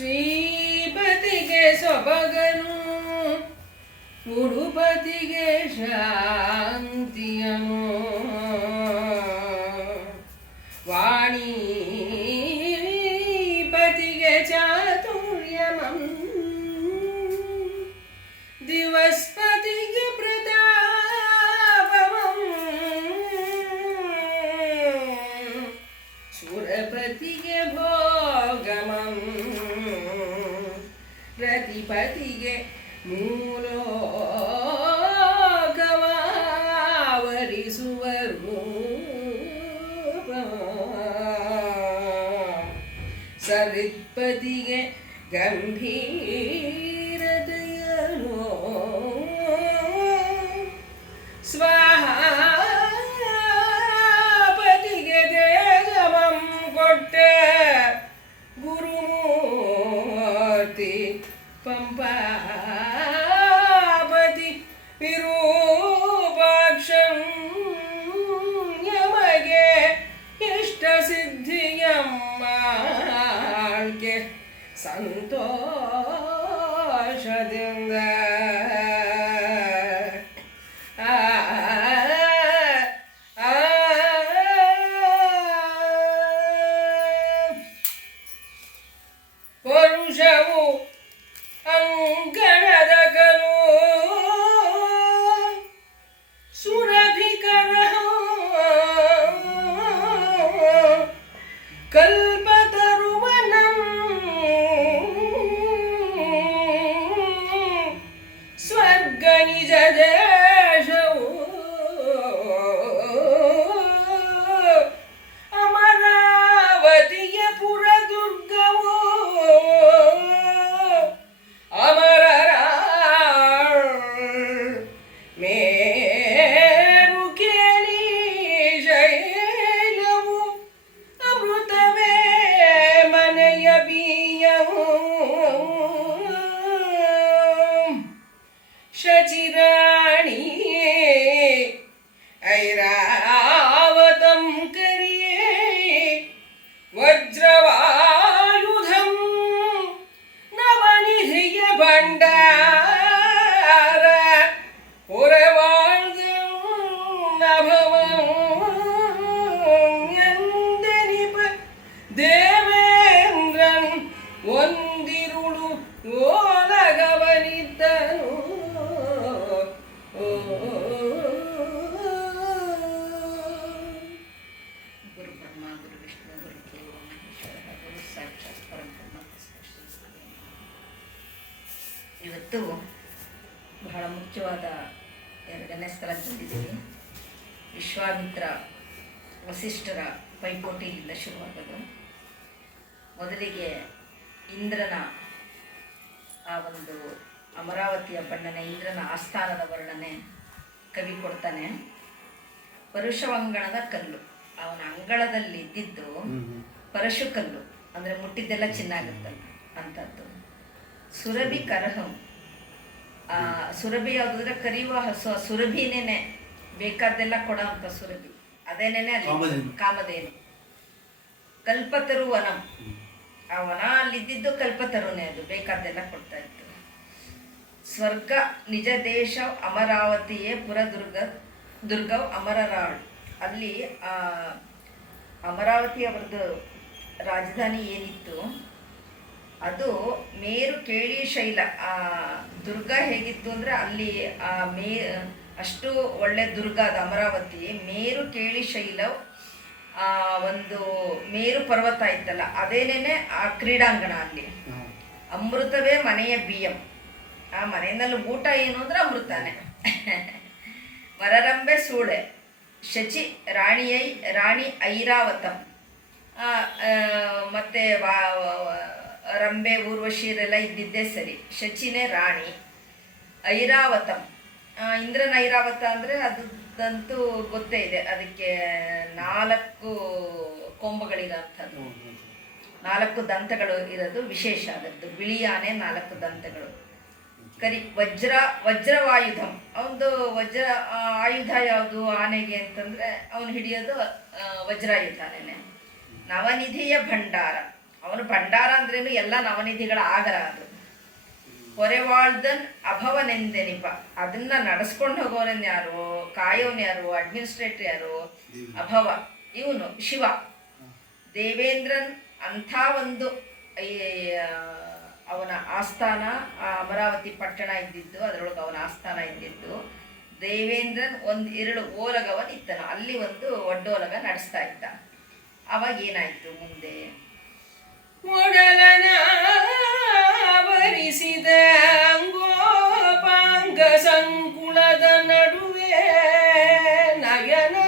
ಶ್ರೀಪತಿಗೆ ಸೊಬಗನು ಉಡುಪತಿಗೆ ಶಾಂತಿಯನು ವಾಣಿಪತಿಗೆ ಚಾತುರ್ಯಮಂ ದಿವಸ್ಪತಿಗೆ ಪ್ರತಾಪಮಂ ಸುರಪತಿಗೆ ಭೋಗಮಂ ರತಿಪತಿಗೆ ಮೂಲೋಕವಾವರಿಸುವರು ಸರಿತ್ಪತಿಗೆ ಗಂಭೀರತೆಯನು ಸ್ವಾಹಾಪತಿಗೆ ತೇಜಮಂ ಕೊಟ್ಟ ಗುರುಮೂರ್ತಿ ಪಂಪಾಪತಿ ವಿರೂಪಾಕ್ಷಂ ಯಮಗೆ ಇಷ್ಟ ಸಿದ್ಧಿಯಮ್ಮಾಳ್ಗೆ ಸಂತೋಷದಿಂದ ಪರುಷವು ಅಂಗಣದ ಕಲು ಸುರಭಿಕರ ಕಲ್ಪತರುವನಂ ಸ್ವರ್ಗ ನಿಜ ದೇಶವು ಅಮರಾವತಿಯ ಪುರದುರ್ಗವು ಅಮರರ ಮೇರು ಕೇಳಿ ಶೈಲವು ಅಮೃತವೇ ಮನೆಯ ಬೀಯವು ಶಚಿರಾಣಿ ಐರಾವತಂ ಕರಿಯೇ ವಜ್ರವಾಯುಧಂ ನವನಿಧಿಯ ಭಂಡಾರ ಪುರವಾಳ್ದ ನಭವಂ ಎಂದೆನಿಪ ದೇವೇಂದ್ರನ್ ಒಂದಿರುಳು ಓಲಗವನಿದ್ದನು ಗುರು ಬ್ರಹ್ಮ ಗುರು ವಿಷ್ಣು ಗುರು ದೇವ ಮಹೇಶ್ವರ ಗುರು ಸಾಕ್ಷಾತ್ ಪರಬ್ರಹ್ಮ ತಸ್ಮೈ ಶ್ರೀ ಗುರವೇ ನಮಃ. ಇವತ್ತು ಬಹಳ ಮುಖ್ಯವಾದ ಎರಡನೇ ಸ್ಥಳದಲ್ಲಿದ್ದೀವಿ. ವಿಶ್ವಾಮಿತ್ರ ವಸಿಷ್ಠರ ಪೈಪೋಟಿಯಿಂದ ಶುರುವಾಗೋದು. ಮೊದಲಿಗೆ ಇಂದ್ರನ ಆ ಒಂದು ಅಮರಾವತಿಯ ಬಣ್ಣನೆ, ಇಂದ್ರನ ಆಸ್ಥಾನದ ವರ್ಣನೆ ಕವಿ ಕೊಡ್ತಾನೆ. ಪರುಷವಂಗಣದ ಕಲ್ಲು, ಅವನ ಅಂಗಳದಲ್ಲಿ ಇದ್ದಿದ್ದು ಪರಶು ಕಲ್ಲು, ಅಂದರೆ ಮುಟ್ಟಿದ್ದೆಲ್ಲ ಚಿನ್ನಾಗುತ್ತಲ್ಲ ಅಂಥದ್ದು. ಸುರಭಿ ಕರಹಂ, ಸುರಭಿ ಯಾವುದಂದ್ರೆ ಕರಿಯುವ ಹಸು, ಸುರಭಿನೇನೆ ಬೇಕಾದ್ದೆಲ್ಲ ಕೊಡೋ ಅಂಥ ಸುರಭಿ, ಅದೇನೇನೆ ಅಲ್ಲಿ ಕಾಮಧೇನು. ಕಲ್ಪತರು ವನಂ, ಆ ವನ ಅಲ್ಲಿದ್ದಿದ್ದು ಕಲ್ಪತರುನೇ, ಅದು ಬೇಕಾದ್ದೆಲ್ಲ ಕೊಡ್ತಾ ಇತ್ತು. ಸ್ವರ್ಗ ನಿಜ ದೇಶ ಅಮರಾವತಿಯೇ ದುರ್ಗವ್ ಅಮರರಾಳ್, ಅಲ್ಲಿ ಅಮರಾವತಿ ಅವರದ್ದು ರಾಜಧಾನಿ ಏನಿತ್ತು ಅದು ಮೇರು ಕೇಳಿ ಶೈಲ. ಆ ದುರ್ಗ ಹೇಗಿತ್ತು ಅಂದರೆ ಅಲ್ಲಿ ಅಷ್ಟು ಒಳ್ಳೆ ದುರ್ಗ ಅದು ಅಮರಾವತಿ. ಮೇರು ಕೇಳಿ ಶೈಲ ಒಂದು ಮೇರು ಪರ್ವತ ಇತ್ತಲ್ಲ, ಅದೇನೇನೆ ಆ ಕ್ರೀಡಾಂಗಣ. ಅಲ್ಲಿ ಅಮೃತವೇ ಮನೆಯ ಬಿಯಂ, ಆ ಮನೆಯಲ್ಲಿ ಊಟ ಏನು ಅಂದ್ರೆ ಅಮೃತನೇ. ವರರಂಬೆ ಸೂಳೆ ಶಚಿ ರಾಣಿ ಐರಾವತಂ, ಮತ್ತೆ ರಂಬೆ ಊರ್ವಶಿಯರೆಲ್ಲ ಇದ್ದಿದ್ದೇ ಸರಿ. ಶಚಿನೇ ರಾಣಿ. ಐರಾವತಂ, ಇಂದ್ರನ ಐರಾವತ ಅಂದರೆ ಅದಂತೂ ಗೊತ್ತೇ ಇದೆ, ಅದಕ್ಕೆ 4 ಕೊಂಬುಗಳಿರೋಂಥದ್ದು, 4 ದಂತಗಳು ಇರೋದು ವಿಶೇಷ. ಅದರದ್ದು ಬಿಳಿ ಆನೆ 4 ದಂತಗಳು. ವಜ್ರವಾಯುಧಂ, ಅವನದು ವಜ್ರ ಆಯುಧ ಯಾವುದು ಆನೆಗೆ ಅಂತಂದರೆ ಅವನು ಹಿಡಿಯೋದು ವಜ್ರಾಯುಧನೇ. ನವನಿಧಿಯ ಭಂಡಾರ, ಅವನು ಭಂಡಾರ ಅಂದ್ರೇನು ಎಲ್ಲ ನವನಿಧಿಗಳ ಆಗರ ಅದು. ಹೊರೆವಾಳ್ದನ್ ಅಭವನೆಂದೆನಿಪ, ಅದನ್ನ ನಡೆಸ್ಕೊಂಡು ಹೋಗೋರನ್ ಯಾರು, ಕಾಯೋನ್ ಯಾರು, ಅಡ್ಮಿನಿಸ್ಟ್ರೇಟರ್ ಯಾರು, ಅಭವ ಇವನು ಶಿವ. ದೇವೇಂದ್ರನ್ ಅಂಥ ಒಂದು ಅವನ ಆಸ್ಥಾನ, ಅಮರಾವತಿ ಪಟ್ಟಣ ಇದ್ದಿದ್ದು, ಅದರೊಳಗೆ ಅವನ ಆಸ್ಥಾನ ಇದ್ದಿದ್ದು. ದೇವೇಂದ್ರನ್ ಒಂದು 2 ಓಲಗವನ್ ಇತ್ತನು, ಅಲ್ಲಿ ಒಂದು ಒಡ್ಡೋಲಗ ನಡೆಸ್ತಾ ಇದ್ದ. ಅವಾಗ ಏನಾಯ್ತು ಮುಂದೆ? ಒಡಲನಾವರಿಸಿದ ಅಂಗೋಪಾಂಗ ಸಂಕುಲದ ನಡುವೆ ನಯನದ್ವಯಂಗಳು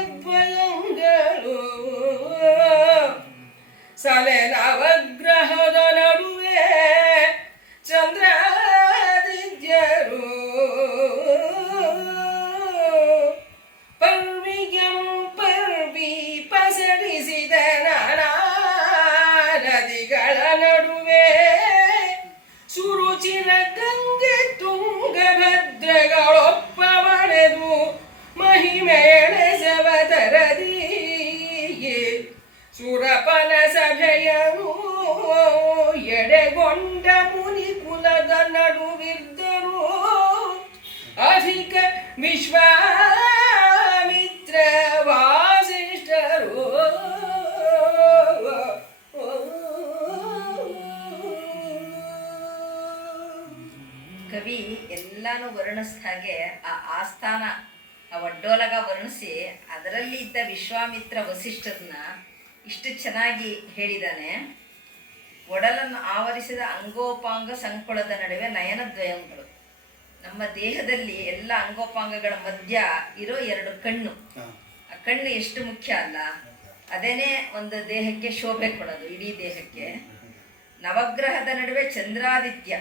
ಸಲೆ ನವಗ್ರಹದ ನಡುವೆ ಚಂದ್ರಾದಿತ್ಯರು ಪರ್ವಿಗಂ ಪರ್ವಿ ಪಸರಿಸಿದ ನಾನಾ ನದಿಗಳ ನಡುವೆ ಸುರುಚಿರ ಗಂಗೆ ತುಂಗಭದ್ರಗಳೊಪ್ಪ ಬಳೆದು ಮಹಿಮೆಳೆಸವದರದಿ ಸುರಪನ ಸಭೆಯನು ಎಡೆಗೊಂಡ ಮುನಿಕುಲದ ನಡುವಿದ್ದರು ಅಧಿಕ ವಿಶ್ವಾಮಿತ್ರ ವಾಸಿಷ್ಠರು. ಕವಿ ಎಲ್ಲಾನು ವರ್ಣಿಸಿದ ಹಾಗೆ ಆ ಆಸ್ಥಾನ, ಆ ಒಡ್ಡೋಲಗ ವರ್ಣಿಸಿ ಅದರಲ್ಲಿ ಇದ್ದ ವಿಶ್ವಾಮಿತ್ರ ವಸಿಷ್ಠರನ್ನ ಇಷ್ಟು ಚೆನ್ನಾಗಿ ಹೇಳಿದ್ದಾನೆ. ಒಡಲನ್ನು ಆವರಿಸಿದ ಅಂಗೋಪಾಂಗ ಸಂಕುಳದ ನಡುವೆ ನಯನದ್ವಯಂಗಳು. ನಮ್ಮ ದೇಹದಲ್ಲಿ ಎಲ್ಲ ಅಂಗೋಪಾಂಗಗಳ ಮಧ್ಯ ಇರೋ 2 ಕಣ್ಣು. ಆ ಕಣ್ಣು ಎಷ್ಟು ಮುಖ್ಯ ಅಲ್ಲ, ಅದೇನೇ ಒಂದು ದೇಹಕ್ಕೆ ಶೋಭೆ ಕೊಡೋದು, ಇಡೀ ದೇಹಕ್ಕೆ. ನವಗ್ರಹದ ನಡುವೆ ಚಂದ್ರಾದಿತ್ಯ,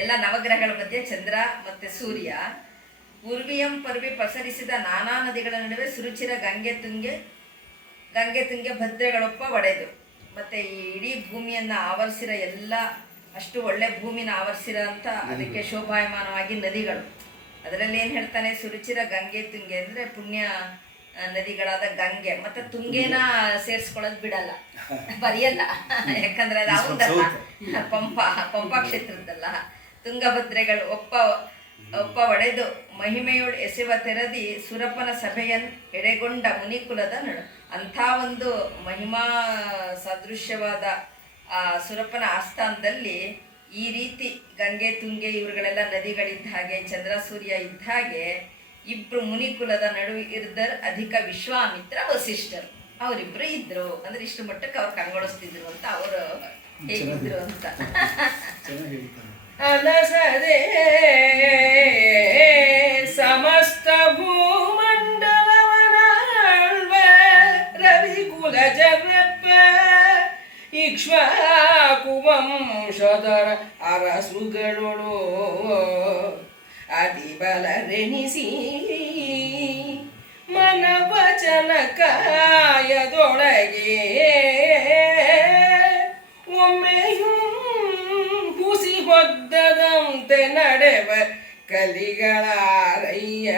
ಎಲ್ಲ ನವಗ್ರಹಗಳ ಮಧ್ಯೆ ಚಂದ್ರ ಮತ್ತೆ ಸೂರ್ಯ. ಪೂರ್ವಿಯಂ ಪರ್ವಿ ಪಸರಿಸಿದ ನಾನಾ ನದಿಗಳ ನಡುವೆ ಸುರುಚಿರ ಗಂಗೆ ತುಂಗೆ ಭದ್ರೆಗಳೊಪ್ಪ ಒಡೆದು. ಮತ್ತು ಈ ಇಡೀ ಭೂಮಿಯನ್ನು ಆವರಿಸಿರೋ ಎಲ್ಲ, ಅಷ್ಟು ಒಳ್ಳೆ ಭೂಮಿನ ಆವರಿಸಿರೋ ಅಂತ ಅದಕ್ಕೆ ಶೋಭಾಯಮಾನವಾಗಿ ನದಿಗಳು. ಅದರಲ್ಲಿ ಏನು ಹೇಳ್ತಾನೆ, ಸುರುಚಿರ ಗಂಗೆ ತುಂಗೆ ಅಂದರೆ ಪುಣ್ಯ ನದಿಗಳಾದ ಗಂಗೆ ಮತ್ತು ತುಂಗೇನ ಸೇರಿಸ್ಕೊಳ್ಳೋದು ಬಿಡಲ್ಲ, ಬರೆಯಲ್ಲ. ಯಾಕಂದ್ರೆ ಅದು ಅವನದಲ್ಲ, ಪಂಪಾ ಕ್ಷೇತ್ರದ್ದಲ್ಲ. ತುಂಗಭದ್ರೆಗಳು ಒಪ್ಪ ಒಡೆದು ಮಹಿಮೆಯೋಳು ಎಸೆವ ತೆರದಿ ಸುರಪನ ಸಭೆಯನ್ ಎಡೆಗೊಂಡ ಮುನಿಕುಲದ ನಡು. ಅಂಥ ಒಂದು ಮಹಿಮಾ ಸದೃಶ್ಯವಾದ ಆ ಸುರಪನ ಆಸ್ಥಾನದಲ್ಲಿ ಈ ರೀತಿ ಗಂಗೆ ತುಂಗೆ ಇವರುಗಳೆಲ್ಲ ನದಿಗಳಿದ್ದ ಹಾಗೆ, ಚಂದ್ರ ಸೂರ್ಯ ಇದ್ದ ಹಾಗೆ ಇಬ್ರು ಮುನಿಕುಲದ ನಡುವೆ ಇರ್ದರ್ ಅಧಿಕ ವಿಶ್ವಾಮಿತ್ರ ವಸಿಷ್ಠರು. ಅವರಿಬ್ರು ಇದ್ರು ಅಂದ್ರೆ ಇಷ್ಟು ಮಟ್ಟಕ್ಕೆ ಅವ್ರು ಕಂಗೊಳಿಸ್ತಿದ್ರು ಅಂತ, ಅವರು ಹೇಗಿದ್ರು ಅಂತ. ಅಲಸದೆ ಸಮಸ್ತ ಭೂಮಂಡಲವನಾಳ್ವ ರವಿಕುಲ ಜರಪ್ಪ ಇಕ್ಷ್ವಾಕುವಂಶದರ ಅರಸುಗಳೊಳು ಅತಿಬಲರೆನಿಸಿ ಮನವಚನ ಕಾಯದೊಳಗೆ ಒಮ್ಮೆಯೂ ಹುಸಿ ಹೊದ್ದದಂತೆ ನಡೆವ ಕಲಿಗಳಾರಯ್ಯ.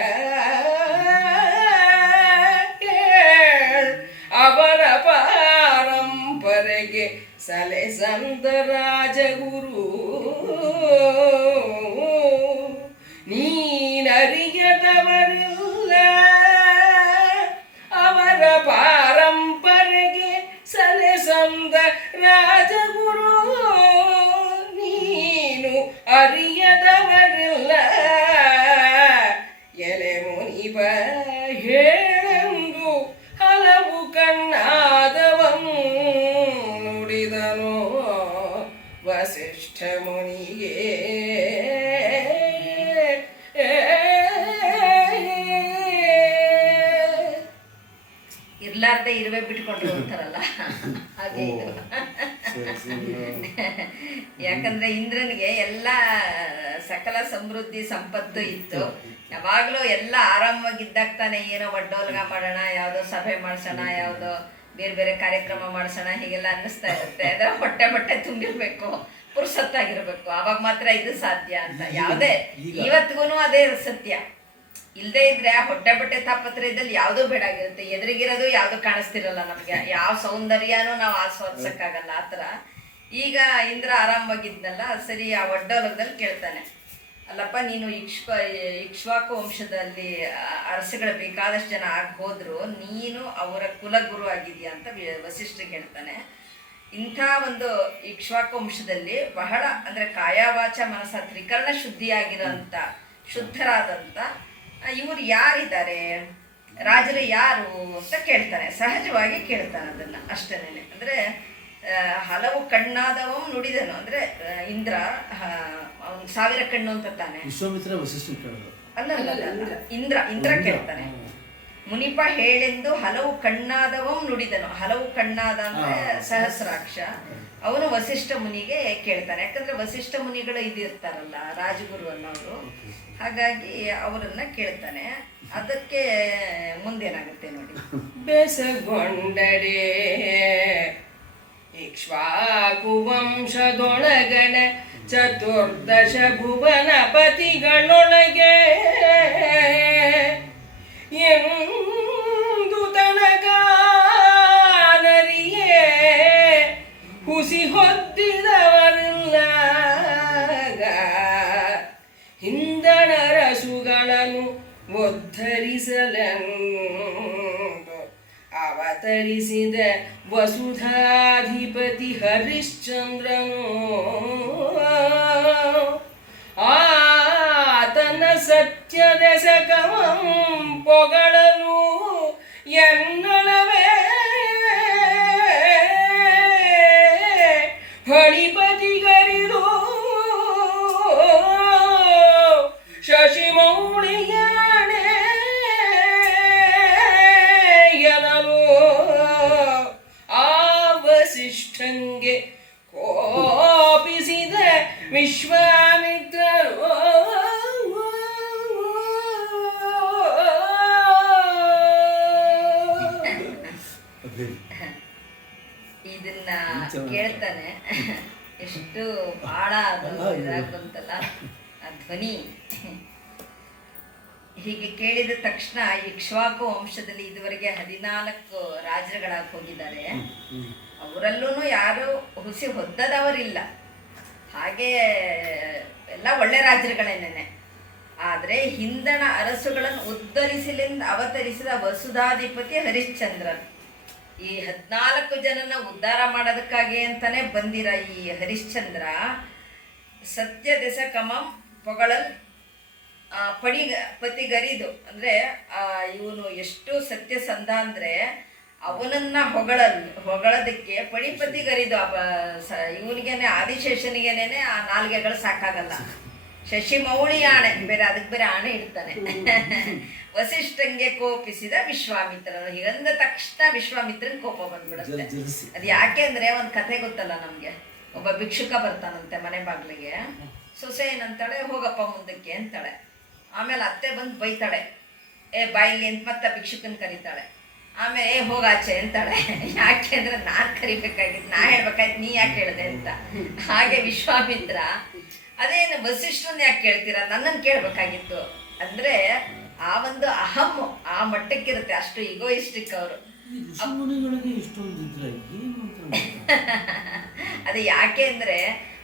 ಅವರ ಪಾರಂಪರೆಗೆ ಸಲೆ ಸಂತ ರಾಜಗುರು ನೀನರಿಯದವರಿಲ್ಲ. ಅವರ ಪಾರಂಪರೆಗೆ ಸಲೆ ಸಂತ ರಾಜಗುರು ನೀನು ಅರಿಯದವರಿಲ್ಲ. ಎಲೆ ಮುನಿಪ ಹೇಳೆಂದು ಹಲವು ಕಣ್ಣಾದವಂ ನುಡಿದನು ವಸಿಷ್ಠ ಮುನಿಗೆ. ಇರ್ಲಾರ್ದೆ ಇರುವೆ ಬಿಟ್ಕೊಂಡ್ರು ಅಂತಾರಲ್ಲ ಹಾಗೆ ಇದು. ಯಾಕಂದ್ರೆ ಇಂದ್ರನಿಗೆ ಎಲ್ಲ ಸಕಲ ಸಮೃದ್ಧಿ ಸಂಪತ್ತು ಇತ್ತು. ಯಾವಾಗಲೂ ಎಲ್ಲ ಆರಾಮಾಗಿದ್ದಾಗ ತಾನೆ ಏನೋ ಒಡ್ಡೋಲ್ಗ ಮಾಡೋಣ, ಯಾವುದೋ ಸಭೆ ಮಾಡಿಸೋಣ, ಯಾವುದೋ ಬೇರೆ ಬೇರೆ ಕಾರ್ಯಕ್ರಮ ಮಾಡಿಸೋಣ ಹೀಗೆಲ್ಲ ಅನ್ನಿಸ್ತಾ ಇರುತ್ತೆ. ಅದರ ಹೊಟ್ಟೆ ತುಂಬಿರ್ಬೇಕು, ಪುರ್ಸತ್ತಾಗಿರ್ಬೇಕು, ಆವಾಗ ಮಾತ್ರ ಇದು ಸಾಧ್ಯ ಅಂತ. ಯಾವುದೇ ಇವತ್ತಿಗೂ ಅದೇ ಸತ್ಯ. ಇಲ್ಲದೆ ಇದ್ರೆ ಹೊಟ್ಟೆ ಬಟ್ಟೆ ತಾಪತ್ರಯದಲ್ಲಿ ಯಾವುದೂ ಬೇಡಾಗಿರುತ್ತೆ, ಎದುರಿಗಿರೋದು ಯಾವುದು ಕಾಣಿಸ್ತಿರಲ್ಲ ನಮಗೆ, ಯಾವ ಸೌಂದರ್ಯನೂ ನಾವು ಆಸ್ವಾದಿಸಕ್ಕಾಗಲ್ಲ ಆ ಥರ. ಈಗ ಇಂದ್ರ ಆರಾಮಾಗಿದ್ನಲ್ಲ, ಸರಿ ಆ ಒಡ್ಡೋಲಗದಲ್ಲಿ ಕೇಳ್ತಾನೆ, ಅಲ್ಲಪ್ಪ ನೀನು ಇಕ್ಷ್ವಾಕು ವಂಶದಲ್ಲಿ ಅರಸುಗಳು ಬೇಕಾದಷ್ಟು ಜನ ಆಗಿ ಹೋದ್ರು, ನೀನು ಅವರ ಕುಲಗುರು ಆಗಿದೆಯಾ ಅಂತ ವಸಿಷ್ಠರಿಗೆ ಹೇಳ್ತಾನೆ. ಇಂಥ ಒಂದು ಇಕ್ಷ್ವಾಕು ವಂಶದಲ್ಲಿ ಬಹಳ ಅಂದರೆ ಕಾಯವಾಚ ಮನಸ್ಸ ತ್ರಿಕರಣ ಶುದ್ಧಿಯಾಗಿರೋಂಥ ಶುದ್ಧರಾದಂಥ ಇವರು ಯಾರಿದ್ದಾರೆ, ರಾಜರು ಯಾರು ಅಂತ ಕೇಳ್ತಾನೆ. ಸಹಜವಾಗಿ ಕೇಳ್ತಾನೆ ಅದನ್ನು ಅಷ್ಟೇನೆ. ಅಂದರೆ ಹಲವು ಕಣ್ಣಾದವಂ ನುಡಿದನು, ಅಂದರೆ ಇಂದ್ರ ಅವ್ನು 1000 ಕಣ್ಣು ಅಂತ ತಾನೆ. ವಿಶ್ವಾಮಿತ್ರ ವಸಿಷ್ಠ ಕೇಳೋದು ಅಲ್ಲ ಇಂದ್ರ ಕೇಳ್ತಾನೆ. ಮುನಿಪ ಹೇಳೆಂದು ಹಲವು ಕಣ್ಣಾದವಂ ನುಡಿದನು. ಹಲವು ಕಣ್ಣಾದ ಅಂದ್ರೆ ಸಹಸ್ರಾಕ್ಷ. ಅವನು ವಸಿಷ್ಠ ಮುನಿಗೆ ಕೇಳ್ತಾನೆ. ಯಾಕಂದ್ರೆ ವಸಿಷ್ಠ ಮುನಿಗಳು ಇದಿರ್ತಾರಲ್ಲ ರಾಜಗುರು ಅನ್ನೋರು, ಹಾಗಾಗಿ ಅವರನ್ನ ಕೇಳ್ತಾನೆ. ಅದಕ್ಕೆ ಮುಂದೇನಾಗುತ್ತೆ ನೋಡಿ. ಬೆಸಗೊಂಡರೆ ಇಕ್ಷ್ವಾಕು ವಂಶದೊಳಗಣ ಚತುರ್ದಶ ಭುವನ ಪತಿಗಳೊಳಗೆ ಎಂದು ತನಕ ನರಿಯೇ ಹುಸಿ ಹೊದ್ದಿದವರಿಲ್ಲ ಹಿಂದಣರಸುಗಳನ್ನು ಉದ್ಧರಿಸಲೆಂದು ಅವತರಿಸಿದ ವಸುಧಾಧಿಪತಿ ಹರಿಶ್ಚಂದ್ರನು ಆತನ ಸತ್ಯದೆಸಕಮಂ ಪೊಗಳಲು ಎನ್ನೊಳವೇ ಫಣಿಪತಿಗರಿದು ಶಶಿಮೌಳಿಯಾಣೆ ಎನಲು ಆ ವಸಿಷ್ಠಂಗೆ ಕೋಪಿಸಿದ ವಿಶ್ವಾಮಿತ್ರರು ಇದನ್ನ ಕೇಳ್ತಾನೆ. ಎಷ್ಟು ಬಹಳ ಅದು ಇದಾಗುತ್ತಲ್ಲ ಆ ಧ್ವನಿ. ಹೀಗೆ ಕೇಳಿದ ತಕ್ಷಣ ಇಕ್ಷ್ವಾಕು ವಂಶದಲ್ಲಿ ಇದುವರೆಗೆ 14 ರಾಜರುಗಳಾಗಿ ಹೋಗಿದ್ದಾರೆ. ಅವರಲ್ಲೂ ಯಾರು ಹುಸಿ ಹೊದ್ದದವರಿಲ್ಲ. ಹಾಗೆ ಎಲ್ಲ ಒಳ್ಳೆ ರಾಜರುಗಳೇನೇನೆ. ಆದರೆ ಹಿಂದಣ ಅರಸುಗಳನ್ನು ಉದ್ಧರಿಸಲೆಂದು ಅವತರಿಸಿದ ವಸುಧಾಧಿಪತಿ ಹರಿಶ್ಚಂದ್ರನ್. ಈ 14 ಜನನ ಉದ್ಧಾರ ಮಾಡೋದಕ್ಕಾಗಿ ಅಂತಾನೆ ಬಂದಿರ ಈ ಹರಿಶ್ಚಂದ್ರ ಸತ್ಯ ದೆಸ ಕಮಂ ಪೊಗಳಲ್ ಪತಿಗರಿದು, ಅಂದರೆ ಇವನು ಎಷ್ಟು ಸತ್ಯಸಂಧ ಅಂದರೆ ಅವನನ್ನ ಹೊಗಳೋದಕ್ಕೆ ಪಣಿಪತಿಗರಿದು. ಇವನಿಗೇನೆ ಆದಿಶೇಷನಿಗೇನೆ ಆ ನಾಲ್ಗೆಗಳು ಸಾಕಾಗಲ್ಲ. ಶಶಿಮೌಳಿ ಆಣೆ ಬೇರೆ, ಅದಕ್ಕೆ ಬೇರೆ ಆಣೆ ಇಡ್ತಾನೆ. ವಸಿಷ್ಠಂಗೆ ಕೋಪಿಸಿದ ವಿಶ್ವಾಮಿತ್ರನು. ಹೀಗಂದ ತಕ್ಷಣ ವಿಶ್ವಾಮಿತ್ರನ್ ಕೋಪ ಬಂದ್ಬಿಡುತ್ತೆ. ಅದು ಯಾಕೆ ಅಂದ್ರೆ ಒಂದು ಕಥೆ ಗೊತ್ತಲ್ಲ ನಮ್ಗೆ. ಒಬ್ಬ ಭಿಕ್ಷುಕ ಬರ್ತಾನಂತೆ ಮನೆ ಬಾಗ್ಲಿಗೆ. ಸೊಸೆ ಏನಂತಾಳೆ, ಹೋಗಪ್ಪ ಮುಂದಕ್ಕೆ ಅಂತಾಳೆ. ಆಮೇಲೆ ಅತ್ತೆ ಬಂದು ಬೈತಾಳೆ, ಬಾಯಿಲಿ ಅಂತ ಮತ್ತೆ ಭಿಕ್ಷುಕನ್ ಕರೀತಾಳೆ. ಆಮೇಲೆ ಹೋಗಾಚೆ ಅಂತಾಳೆ. ಯಾಕೆ ಅಂದ್ರೆ ನಾನು ಕರಿಬೇಕಾಗಿತ್ತು, ನಾ ಹೇಳ್ಬೇಕಾಯ್ತು, ನೀ ಯಾಕೆ ಹೇಳಿದೆ ಅಂತ. ಹಾಗೆ ವಿಶ್ವಾಮಿತ್ರ ಅದೇನು ವಸಿಷ್ಠರನ್ನ ಯಾಕೆ ಕೇಳ್ತೀರಾ, ನನ್ನನ್ನು ಕೇಳಬೇಕಾಗಿತ್ತು ಅಂದ್ರೆ ಆ ಒಂದು ಅಹಂ ಆ ಮಟ್ಟಕ್ಕಿರುತ್ತೆ. ಅಷ್ಟು ಇಗೋಯಿಸ್ಟಿಕ್ ಅವರು. ಅದು ಯಾಕೆ ಅಂದ್ರೆ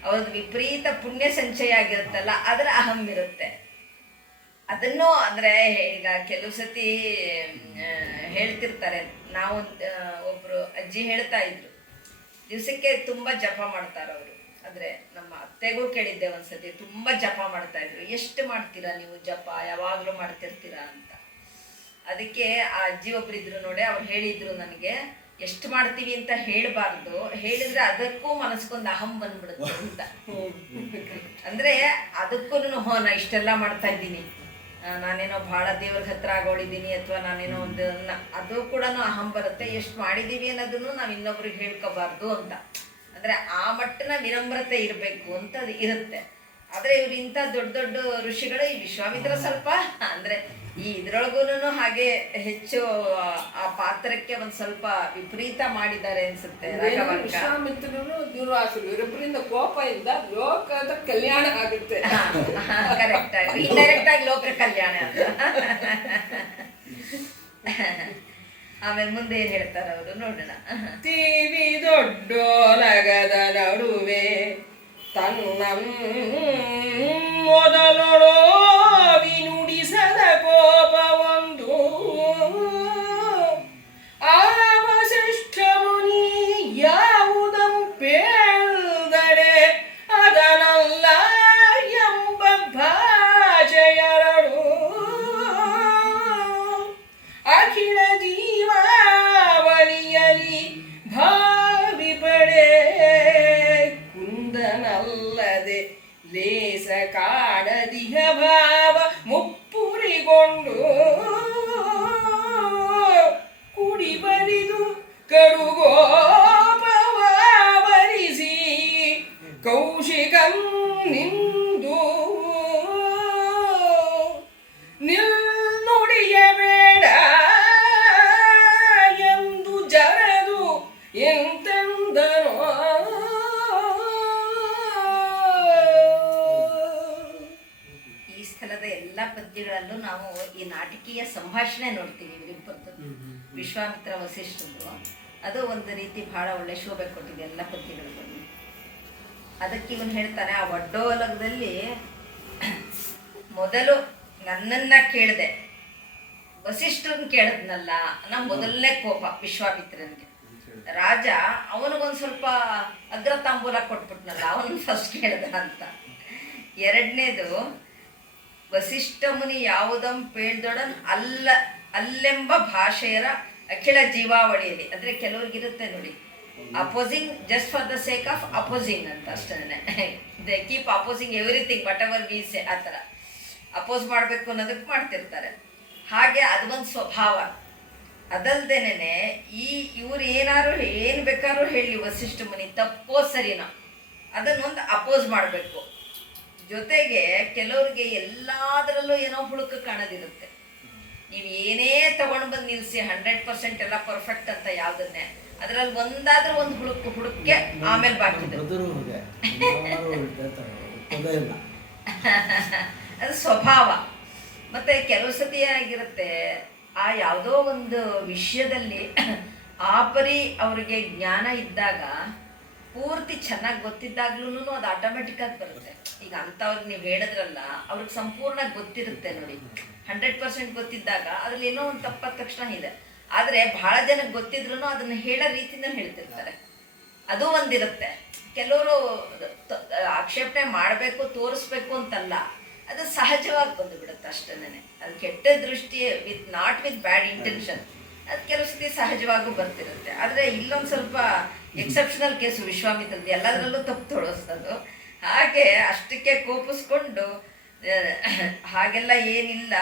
ಅವ್ರದ್ದು ವಿಪರೀತ ಪುಣ್ಯ ಸಂಚಯ ಆಗಿರುತ್ತಲ್ಲ, ಅದರ ಅಹಂ ಇರುತ್ತೆ. ಅದನ್ನು ಅಂದ್ರೆ ಈಗ ಕೆಲವು ಸತಿ ಹೇಳ್ತಿರ್ತಾರೆ. ನಾವು ಒಬ್ರು ಅಜ್ಜಿ ಹೇಳ್ತಾ ಇದ್ರು, ದಿವಸಕ್ಕೆ ತುಂಬಾ ಜಪ ಮಾಡ್ತಾರ ಅವರು. ಅಂದ್ರೆ ನಮ್ಮ ಅತ್ತೆಗೂ ಕೇಳಿದ್ದೆ ಒಂದ್ಸತಿ, ತುಂಬಾ ಜಪ ಮಾಡ್ತಾ ಇದ್ರು. ಎಷ್ಟು ಮಾಡ್ತೀರಾ ನೀವು ಜಪ, ಯಾವಾಗ್ಲೂ ಮಾಡ್ತಿರ್ತೀರಾ ಅಂತ. ಅದಕ್ಕೆ ಆ ಅಜ್ಜಿ ಒಬ್ರಿದ್ರು ನೋಡಿ, ಅವ್ರು ಹೇಳಿದ್ರು ನನಗೆ, ಎಷ್ಟು ಮಾಡ್ತೀವಿ ಅಂತ ಹೇಳ್ಬಾರ್ದು, ಹೇಳಿದ್ರೆ ಅದಕ್ಕೂ ಮನಸ್ಕೊಂದು ಅಹಂ ಬಂದ್ಬಿಡುತ್ತೆ ಅಂತ. ಅಂದ್ರೆ ಅದಕ್ಕೂ ನಾ ಇಷ್ಟೆಲ್ಲ ಮಾಡ್ತಾ ಇದ್ದೀನಿ, ನಾನೇನೋ ಬಹಳ ದೇವ್ರ ಹತ್ರ ಆಗೋಳಿದ್ದೀನಿ, ಅಥವಾ ನಾನೇನೋ ಒಂದು ಅದು ಕೂಡ ಅಹಂ ಬರುತ್ತೆ. ಎಷ್ಟು ಮಾಡಿದೀವಿ ಅನ್ನೋದನ್ನು ನಾವು ಇನ್ನೊಬ್ರಿಗೆ ಹೇಳ್ಕೋಬಾರ್ದು ಅಂತ. ಅಂದ್ರೆ ಆ ಮಟ್ಟನ ವಿನಮ್ರತೆ ಇರಬೇಕು ಅಂತ ಅದು ಇರುತ್ತೆ. ಆದ್ರೆ ಇವ್ರು ಇಂಥ ದೊಡ್ಡ ದೊಡ್ಡ ಋಷಿಗಳು, ಈ ವಿಶ್ವಾಮಿತ್ರ ಸ್ವಲ್ಪ ಅಂದ್ರೆ ಈ ಇದ್ರೊಳಗೂನು ಹಾಗೆ ಹೆಚ್ಚು ಆ ಪಾತ್ರಕ್ಕೆ ಒಂದ್ ಸ್ವಲ್ಪ ವಿಪರೀತ ಮಾಡಿದ್ದಾರೆ ಅನ್ಸುತ್ತೆ ರಾಘವಾಂಕ. ವಿಶ್ವಾಮಿತ್ರರು ದುರ್ವಾಸರು ಇವರಿಬ್ಬರಿಂದ ಕೋಪ ಇಂದ ಲೋಕದ ಕಲ್ಯಾಣ ಆಗುತ್ತೆ. ಕರೆಕ್ಟ್ ಆಗಿ ಇಂಡೈರೆಕ್ಟ್ ಆಗಿ ಲೋಕ ಕಲ್ಯಾಣ ಅಂತ. ಆಮೇಲೆ ಮುಂದೆ ಏನ್ ಹೇಳ್ತಾರ ಅವರು ನೋಡೋಣ. ತೀವಿ ದೊಡ್ಡೋಲಗದ ನಡುವೆ ತನ್ನ ಮೊದಲೊಳೋ ವಿನುಡಿಸದ ಕೋಪವೊಂದು ಆ ವಸಿಷ್ಠ ಮುನಿ ಯಾವುದಂ ಪೇಳ್ದಡೆ ಅದನಲ್ಲ ಎಂಬ ಭಾಷೆಯರಳು ಅಖಿಲ ಜೀವಾವಳಿಯಲಿ ಭಾವಿ ಪಡೆ ಕುಂದನಲ್ಲದೆ ಲೇಸ ಕಾಡದಿಹ ಭಾವ ಮುಪ್ಪುರಿಗೊಂಡು ಕುಡಿ ಬರಿದು ಕಡುಗೋಪವಾವರಿಸಿ ಕೌಶಿಕಂ ನಿಂದು ನಿಲ್ನುಡಿಯಬೇಡ ಎಂದು ಜರದು ಎಂತೆಂದನೋ. ಈ ಸ್ಥಳದ ಎಲ್ಲಾ ಪದ್ಯಗಳಲ್ಲೂ ನಾವು ಈ ನಾಟಕೀಯ ಸಂಭಾಷಣೆ ನೋಡ್ತೀವಿ ಇವರಿಬ್ಬರದ್ದು. ವಿಶ್ವಾಮಿತ್ರ ವಸಿಷ್ಠರು ಅದು ಒಂದು ರೀತಿ ಬಹಳ ಒಳ್ಳೆ ಶೋಭೆ ಕೊಟ್ಟಿದೆ ಎಲ್ಲ ಪದ್ಯಗಳಿಗೂ. ಅದಕ್ಕೆ ಇವನು ಹೇಳ್ತಾನೆ, ಆ ಒಡ್ಡೋಲಗದಲ್ಲಿ ಮೊದಲು ನನ್ನನ್ನ ಕೇಳಿದೆ, ವಸಿಷ್ಠರನ್ನ ಕೇಳಿದ್ನಲ್ಲ ಅನ್ನೋ ಮೊದಲನೇ ಕೋಪ ವಿಶ್ವಾಮಿತ್ರನಿಗೆ. ರಾಜ ಅವನಿಗೊಂದು ಸ್ವಲ್ಪ ಅಗ್ರತಾಂಬೂಲ ಕೊಟ್ಬಿಟ್ನಲ್ಲ, ಅವನು ಫಸ್ಟ್ ಕೇಳ್ದ ಅಂತ. ಎರಡನೇದು, ವಸಿಷ್ಠ ಮುನಿ ಯಾವುದಂ ಪೇಳ್ದೊಡನ್ ಅಲ್ಲೆಂಬ ಭಾಷೆಯರ ಅಖಿಲ ಜೀವಾವಳಿಯಲ್ಲಿ. ಅಂದ್ರೆ ಕೆಲವ್ರಿಗಿರುತ್ತೆ ನೋಡಿ, opposing just for the sake of opposing ಅಂತ ಅಷ್ಟೇ. They keep opposing everything what ever we say. ಆ ಥರ ಅಪೋಸ್ ಮಾಡಬೇಕು ಅನ್ನೋದಕ್ಕೆ ಮಾಡ್ತಿರ್ತಾರೆ. ಹಾಗೆ ಅದೊಂದು ಸ್ವಭಾವ. ಅದಲ್ದೇನೆ ಇವ್ರು ಏನಾರು ಏನು ಬೇಕಾದ್ರೂ ಹೇಳಿ ವಸಿಷ್ಠ ಮುನಿ ತಪ್ಪೋ ಸರಿನೋ ಅದನ್ನೊಂದು ಅಪೋಸ್ ಮಾಡಬೇಕು. ಜೊತೆಗೆ ಕೆಲವ್ರಿಗೆ ಎಲ್ಲದರಲ್ಲೂ ಏನೋ ಹುಳುಕು ಕಾಣೋದಿರುತ್ತೆ. ನೀವು ಏನೇ ತಗೊಂಡು ಬಂದು ನಿಲ್ಲಿಸಿ 100% ಎಲ್ಲ ಪರ್ಫೆಕ್ಟ್ ಅಂತ ಯಾವುದನ್ನೇ, ಅದರಲ್ಲಿ ಒಂದಾದ್ರೂ ಒಂದು ಹುಡುಕ್ಕೆ ಆಮೇಲೆ ಬಾಕಿ ಅದು ಸ್ವಭಾವ. ಮತ್ತೆ ಕೆಲವು ಸತಿ ಏನಾಗಿರುತ್ತೆ, ಆ ಯಾವುದೋ ಒಂದು ವಿಷಯದಲ್ಲಿ ಆ ಪರಿ ಅವ್ರಿಗೆ ಜ್ಞಾನ ಇದ್ದಾಗ, ಪೂರ್ತಿ ಚೆನ್ನಾಗಿ ಗೊತ್ತಿದ್ದಾಗ್ಲೂ ಅದು ಆಟೋಮೆಟಿಕ್ ಆಗಿ ಬರುತ್ತೆ. ಈಗ ಅಂಥವ್ರಿಗೆ ನೀವು ಹೇಳಿದ್ರಲ್ಲ, ಅವ್ರಿಗೆ ಸಂಪೂರ್ಣ ಗೊತ್ತಿರುತ್ತೆ ನೋಡಿ. 100% ಗೊತ್ತಿದ್ದಾಗ ಅದ್ರಲ್ಲಿ ಏನೋ ಒಂದು ತಪ್ಪಾದ ತಕ್ಷಣ ಇದೆ. ಆದರೆ ಬಹಳ ಜನಕ್ಕೆ ಗೊತ್ತಿದ್ರು ಅದನ್ನ ಹೇಳೋ ರೀತಿಯಿಂದ ಹೇಳ್ತಿರ್ತಾರೆ. ಅದು ಒಂದಿರುತ್ತೆ. ಕೆಲವರು ಆಕ್ಷೇಪಣೆ ಮಾಡಬೇಕು, ತೋರಿಸ್ಬೇಕು ಅಂತಲ್ಲ, ಅದು ಸಹಜವಾಗಿ ಬಂದುಬಿಡುತ್ತೆ ಅಷ್ಟೇನೆ. ಅದು ಕೆಟ್ಟ ದೃಷ್ಟಿ ನಾಟ್ ವಿತ್ ಬ್ಯಾಡ್ ಇಂಟೆನ್ಷನ್, ಅದು ಕೆಲವು ಸತಿ ಸಹಜವಾಗೂ ಬರ್ತಿರುತ್ತೆ. ಆದರೆ ಇಲ್ಲೊಂದು ಸ್ವಲ್ಪ ಎಕ್ಸೆಪ್ಷನಲ್ ಕೇಸು ವಿಶ್ವಾಮಿತ್ರದ್ದು, ಎಲ್ಲದರಲ್ಲೂ ತಪ್ಪು ತೋರಿಸ್ತದು. ಹಾಗೆ ಅಷ್ಟಕ್ಕೆ ಕೋಪಿಸ್ಕೊಂಡು ಹಾಗೆಲ್ಲ ಏನಿಲ್ಲ,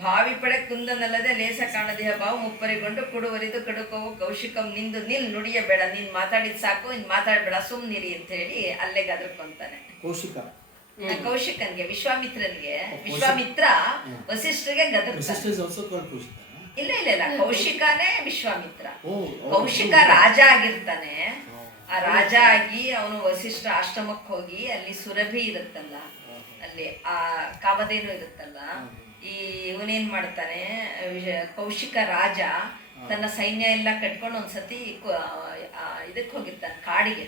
ಭಾವಿ ಪಡೆ ಕುಂದನಲ್ಲದೆ ಲೇಸ ಕಾಣದೇಹ ಭಾವ ಮುಪ್ಪರಿಗೊಂಡು ಕುಡುವರಿದು ಕಡುಕೋವು ಕೌಶಿಕಂ ನಿಂದು ನಿಲ್ ನುಡಿಯಬೇಡ, ನೀನ್ ಮಾತಾಡಿದ್ ಸಾಕು, ಇನ್ ಮಾತಾಡ್ಬೇಡ, ಸುಮ್ನಿರಿ ಅಂತ ಹೇಳಿ ಅಲ್ಲೇ ಗದರ್ಕೊಂತಾನೆ. ಕೌಶಿಕನ್ಗೆ, ವಿಶ್ವಾಮಿತ್ರನಿಗೆ, ವಿಶ್ವಾಮಿತ್ರ ವಸಿಷ್ಠರಿಗೆ ಇಲ್ಲ ಇಲ್ಲ ಇಲ್ಲ, ಕೌಶಿಕನೇ ವಿಶ್ವಾಮಿತ್ರ. ಕೌಶಿಕ ರಾಜ ಆಗಿರ್ತಾನೆ. ಆ ರಾಜ ಆಗಿ ಅವನು ವಸಿಷ್ಠ ಆಶ್ರಮಕ್ಕೆ ಹೋಗಿ ಅಲ್ಲಿ ಸುರಭಿ ಇರುತ್ತಲ್ಲ, ಅಲ್ಲಿ ಆ ಕಾಮಧೇನು ಇರುತ್ತಲ್ಲ, ಈ ಇವನೇನ್ ಮಾಡ್ತಾನೆ, ಕೌಶಿಕ ರಾಜ ತನ್ನ ಸೈನ್ಯ ಎಲ್ಲ ಕಟ್ಕೊಂಡು ಒಂದ್ಸತಿ ಇದಕ್ಕೆ ಹೋಗಿರ್ತಾನೆ, ಕಾಡಿಗೆ.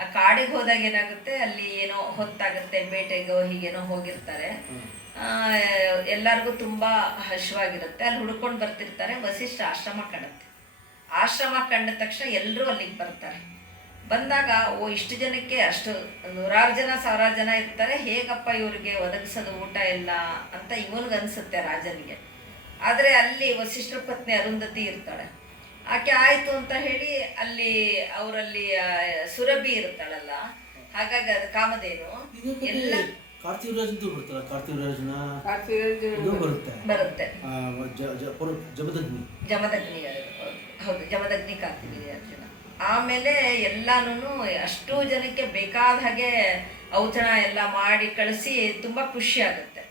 ಆ ಕಾಡಿಗೆ ಹೋದಾಗ ಏನಾಗುತ್ತೆ, ಅಲ್ಲಿ ಏನೋ ಹೊತ್ತಾಗುತ್ತೆ, ಬೇಟೆಗೋ ಹೀಗೇನೋ ಹೋಗಿರ್ತಾರೆ. ಎಲ್ಲರಿಗೂ ತುಂಬಾ ಹಶ್ವಾಗಿರುತ್ತೆ. ಅಲ್ಲಿ ಹುಡ್ಕೊಂಡು ಬರ್ತಿರ್ತಾರೆ. ವಸಿಷ್ಠ ಆಶ್ರಮ ಕಾಣುತ್ತೆ. ಆಶ್ರಮ ಕಂಡ ತಕ್ಷಣ ಎಲ್ಲರೂ ಅಲ್ಲಿಗೆ ಬರ್ತಾರೆ. ಬಂದಾಗ ಇಷ್ಟು ಜನಕ್ಕೆ ಅಷ್ಟು 100 ಜನ 1000 ಜನ ಇರ್ತಾರೆ, ಹೇಗಪ್ಪ ಇವ್ರಿಗೆ ಒದಗಿಸೋದು ಊಟ ಎಲ್ಲ ಅಂತ ಇವನಿಗನ್ಸುತ್ತೆ ರಾಜನಿಗೆ. ಆದರೆ ಅಲ್ಲಿ ವಸಿಷ್ಠರ ಪತ್ನಿ ಅರುಂಧತಿ ಇರ್ತಾಳೆ. ಆಕೆ ಆಯ್ತು ಅಂತ ಹೇಳಿ ಅಲ್ಲಿ ಅವರಲ್ಲಿ ಸುರಭಿ ಇರ್ತಾಳಲ್ಲ, ಹಾಗಾಗಿ ಅದು ಕಾಮಧೇನು ಎಲ್ಲ ಬರುತ್ತೆ. ಜಮದಗ್ನಿ, ಹೌದು, ಜಮದಗ್ನಿ ಕಾರ್ತಿವೀರ್ಯಾರ್ಜುನ. ಆಮೇಲೆ ಎಲ್ಲಾನು ಅಷ್ಟು ಜನಕ್ಕೆ ಬೇಕಾದ ಹಾಗೆ ಔತಣ ಎಲ್ಲ ಮಾಡಿ ಕಳಿಸಿ ತುಂಬಾ ಖುಷಿ ಆಗುತ್ತೆ.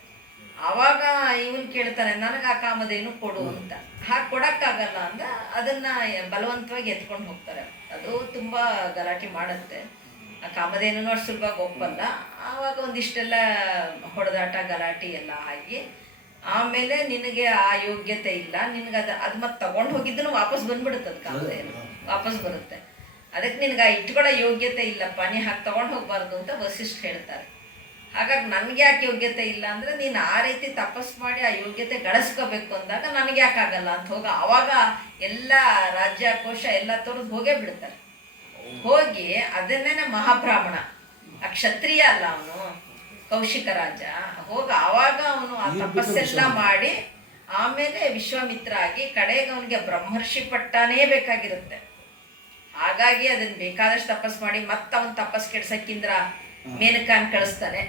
ಆವಾಗ ಇವನ್ ಕೇಳ್ತಾನೆ, ನನಗೆ ಆ ಕಾಮಧೇನು ಕೊಡು ಅಂತ. ಹಾಗೆ ಕೊಡಕ್ಕಾಗಲ್ಲ ಅಂದ, ಅದನ್ನ ಬಲವಂತವಾಗಿ ಎತ್ಕೊಂಡು ಹೋಗ್ತಾರೆ. ಅದು ತುಂಬಾ ಗಲಾಟೆ ಮಾಡುತ್ತೆ. ಆ ಕಾಮಧೇನು ಅಷ್ಟು ಸುಲಭವಾಗಿ ಒಪ್ಪಲ್ಲ. ಆವಾಗ ಒಂದಿಷ್ಟೆಲ್ಲ ಹೊಡೆದಾಟ ಗಲಾಟೆ ಎಲ್ಲ ಆಗಿ, ಆಮೇಲೆ ನಿನಗೆ ಆ ಯೋಗ್ಯತೆ ಇಲ್ಲ, ನಿನಗೆ ಅದು ಮತ್ತೆ ತಗೊಂಡು ಹೋಗಿದ್ದನ್ನು ವಾಪಸ್ ಬಂದ್ಬಿಡುತ್ತೆ. ಅದು ಕಾಮಧೇನು ವಾಪಸ್ ಬರುತ್ತೆ. ಅದಕ್ಕೆ ನಿನಗೆ ಆ ಇಟ್ಕೊಳ್ಳೋ ಯೋಗ್ಯತೆ ಇಲ್ಲಪ್ಪ, ನೀ ಹಾಗೆ ತಗೊಂಡು ಹೋಗ್ಬಾರ್ದು ಅಂತ ವಸಿಷ್ಠ ಹೇಳ್ತಾರೆ. ಹಾಗಾಗಿ ನನಗೆ ಯಾಕೆ ಯೋಗ್ಯತೆ ಇಲ್ಲ ಅಂದರೆ, ನೀನು ಆ ರೀತಿ ತಪಸ್ ಮಾಡಿ ಆ ಯೋಗ್ಯತೆ ಗಳಿಸ್ಕೋಬೇಕು ಅಂದಾಗ ನನಗೆ ಯಾಕಾಗಲ್ಲ ಅಂತ ಆವಾಗ ಎಲ್ಲ ರಾಜ್ಯ ಕೋಶ ಎಲ್ಲ ತೋರಿದು ಹೋಗೇ ಬಿಡ್ತಾರೆ. ಹೋಗಿ ಅದನ್ನೇ ಮಹಾಬ್ರಾಹ್ಮಣ, ಆ ಕ್ಷತ್ರಿಯ ಅಲ್ಲ ಅವನು, ಕೌಶಿಕ ರಾಜ. ಆವಾಗ ಅವನು ಆ ತಪಸ್ಸೆಲ್ಲ ಮಾಡಿ ಆಮೇಲೆ ವಿಶ್ವಾಮಿತ್ರ ಆಗಿ ಕಡೆಗೆ ಅವನಿಗೆ ಬ್ರಹ್ಮರ್ಷಿ ಪಟ್ಟನೇ ಬೇಕಾಗಿರುತ್ತೆ. ಹಾಗಾಗಿ ಅದನ್ನ ಬೇಕಾದಷ್ಟು ತಪಸ್ ಮಾಡಿ ಮತ್ತೆ ಅವನ್ ತಪಸ್ ಕೆಡ್ಸಕ್ಕಿಂದ್ರ ಮೇನಕಾನ್ ಕಳಿಸ್ತಾನೆ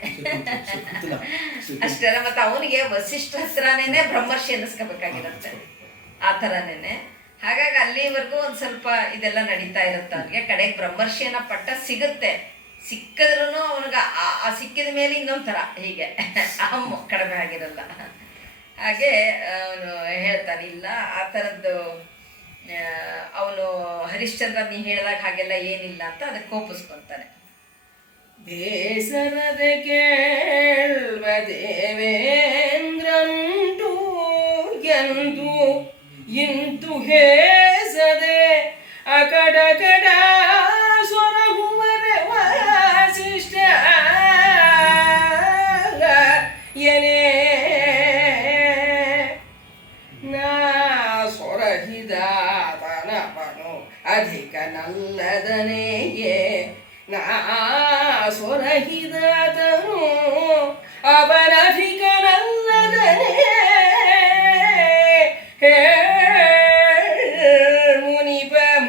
ಅಷ್ಟೆಲ್ಲ. ಮತ್ತೆ ಅವನಿಗೆ ವಸಿಷ್ಠ ಹತ್ರನೇನೆ ಬ್ರಹ್ಮರ್ಷಿ ಅನ್ನಿಸ್ಕೋಬೇಕಾಗಿರುತ್ತೆ, ಆ ಥರನೇನೆ. ಹಾಗಾಗಿ ಅಲ್ಲಿವರೆಗೂ ಒಂದು ಸ್ವಲ್ಪ ಇದೆಲ್ಲ ನಡೀತಾ ಇರುತ್ತೆ ಅವನಿಗೆ. ಕಡೆಗೆ ಬ್ರಹ್ಮರ್ಷಿಯನ್ನ ಪಟ್ಟ ಸಿಗುತ್ತೆ. ಸಿಕ್ಕಿದ್ರೂ ಅವನಿಗೆ ಆ ಸಿಕ್ಕಿದ ಮೇಲೆ ಇನ್ನೊಂದು ಥರ ಹೀಗೆ ಅಮ್ಮ ಕಡಿಮೆ ಆಗಿರಲ್ಲ. ಹಾಗೆ ಅವನು ಹೇಳ್ತಾನೆ, ಇಲ್ಲ ಆ ಥರದ್ದು ಅವನು ಹರಿಶ್ಚಂದ್ರ ನೀ ಹೇಳಿದಾಗ ಹಾಗೆಲ್ಲ ಏನಿಲ್ಲ ಅಂತ ಅದಕ್ಕೆ ಕೋಪಿಸ್ಕೊತಾನೆ. ಬೇಸರದ ಕೇಳ್ವ ದೇವೇಂದ್ರಂಟು ಎಂದು ಇಂತು ಹೇಸದೆ ಅಕಡಕಡ ಸೊರಗುವರ ವಾಸಿಷ್ಠ ಎನೆ ನಾ ಸೊರಹಿದಾತನವನು ಅಧಿಕ ನಲ್ಲದನೆಯೇ, ನಾ ಸೊರಹಿದಾತನು ಅವನಧಿಕ ನಲ್ಲದನೇ.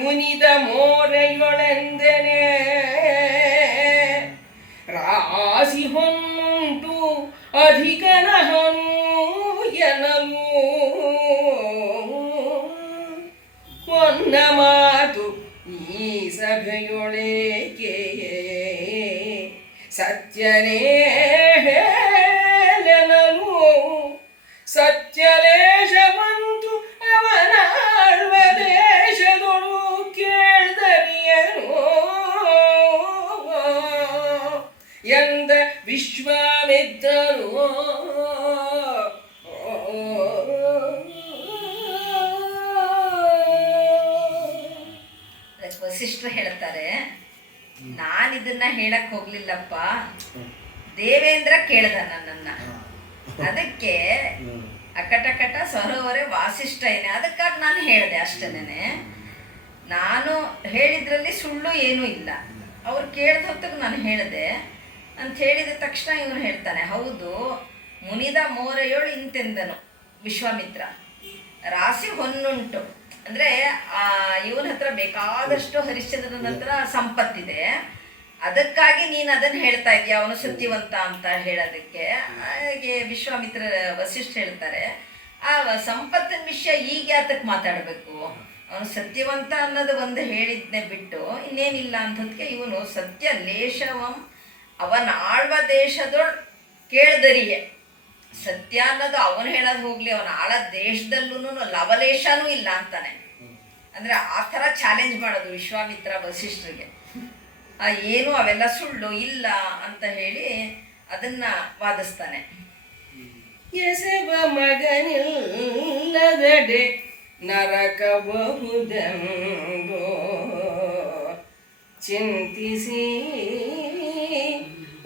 ಮುನಿದ ಮೋರೆಯೊಳೆಂದನೆ ರಾಸಿ ಹೊನ್ನುಂಟು ಅಧಿಕ ನಹನು ಎನಲು ಹೊನ್ನ ಮಾತು ಈ ಸಭೆಯೊಳಗೆ ಸತ್ಯನೇ ಹೇಳನು. ಸತ್ಯಲೇಶವಂತು ಅವನಾಳ್ವ ದೇಶದೊಳು ಕೇಳ್ದರಿಯನು ಎಂದ ವಿಶ್ವಾಮಿತ್ರನು. ವಸಿಷ್ಠರು ಹೇಳ್ತಾರೆ, ನಾನಿದನ್ನ ಹೇಳಕ್ ಹೋಗ್ಲಿಲ್ಲಪ್ಪ, ದೇವೇಂದ್ರ ಕೇಳ್ದ ನನ್ನನ್ನ, ಅದಕ್ಕೆ ಅಕಟಕಟ ಸರೋವರೆ ವಾಸಿಷ್ಠ ಏನೇ, ಅದಕ್ಕಾಗಿ ನಾನು ಹೇಳಿದೆ ಅಷ್ಟೇನೆ. ನಾನು ಹೇಳಿದ್ರಲ್ಲಿ ಸುಳ್ಳು ಏನೂ ಇಲ್ಲ. ಅವ್ರು ಕೇಳಿದ ಹೊತ್ತಿಗೆ ನಾನು ಹೇಳಿದೆ ಅಂತ ಹೇಳಿದ ತಕ್ಷಣ ಇವನು ಹೇಳ್ತಾನೆ, ಹೌದು ಮುನಿದ ಮೋರೆಯೋಳು ಇಂತೆಂದನು ವಿಶ್ವಾಮಿತ್ರ, ರಾಶಿ ಹೊನ್ನುಂಟು ಅಂದರೆ ಇವನ ಹತ್ರ ಬೇಕಾದಷ್ಟು ಹರಿಶ್ಚಂದ್ರನ ಹತ್ರ ಸಂಪತ್ತಿದೆ, ಅದಕ್ಕಾಗಿ ನೀನು ಅದನ್ನು ಹೇಳ್ತಾ ಇದೀಯ ಅವನು ಸತ್ಯವಂತ ಅಂತ ಹೇಳೋದಕ್ಕೆ. ಹಾಗೆ ವಿಶ್ವಾಮಿತ್ರ ವಸಿಷ್ಠ ಹೇಳ್ತಾರೆ, ಆ ಸಂಪತ್ತಿನ ವಿಷಯ ಈಗ ಯಾತಕ್ಕೆ ಮಾತಾಡಬೇಕು, ಅವನು ಸತ್ಯವಂತ ಅನ್ನೋದು ಒಂದು ಹೇಳಿದ್ನೆ ಬಿಟ್ಟು ಇನ್ನೇನಿಲ್ಲ ಅಂಥದ್ಕೆ ಇವನು ಸತ್ಯ ಲೇಷವಂ ಅವನ ಆಳ್ವ ದೇಶದೊಳ್ ಕೇಳ್ದರಿಯೇ. ಸತ್ಯ ಅನ್ನೋದು ಅವನು ಹೇಳೋದು ಹೋಗ್ಲಿ, ಅವನ ಆಳ ದೇಶದಲ್ಲೂ ಲವಲೇಶನೂ ಇಲ್ಲ ಅಂತಾನೆ. ಅಂದ್ರೆ ಆ ಥರ ಚಾಲೆಂಜ್ ಮಾಡೋದು ವಿಶ್ವಾಮಿತ್ರ ವಸಿಷ್ಠರಿಗೆ. ಏನು ಅವೆಲ್ಲ ಸುಳ್ಳು ಇಲ್ಲ ಅಂತ ಹೇಳಿ ಅದನ್ನ ವಾದಿಸ್ತಾನೆ. ಎಸೆವ ಮಗನಿಲ್ಲದಡೆ ನರಕಬಹುದೆಂದು ಚಿಂತಿಸಿ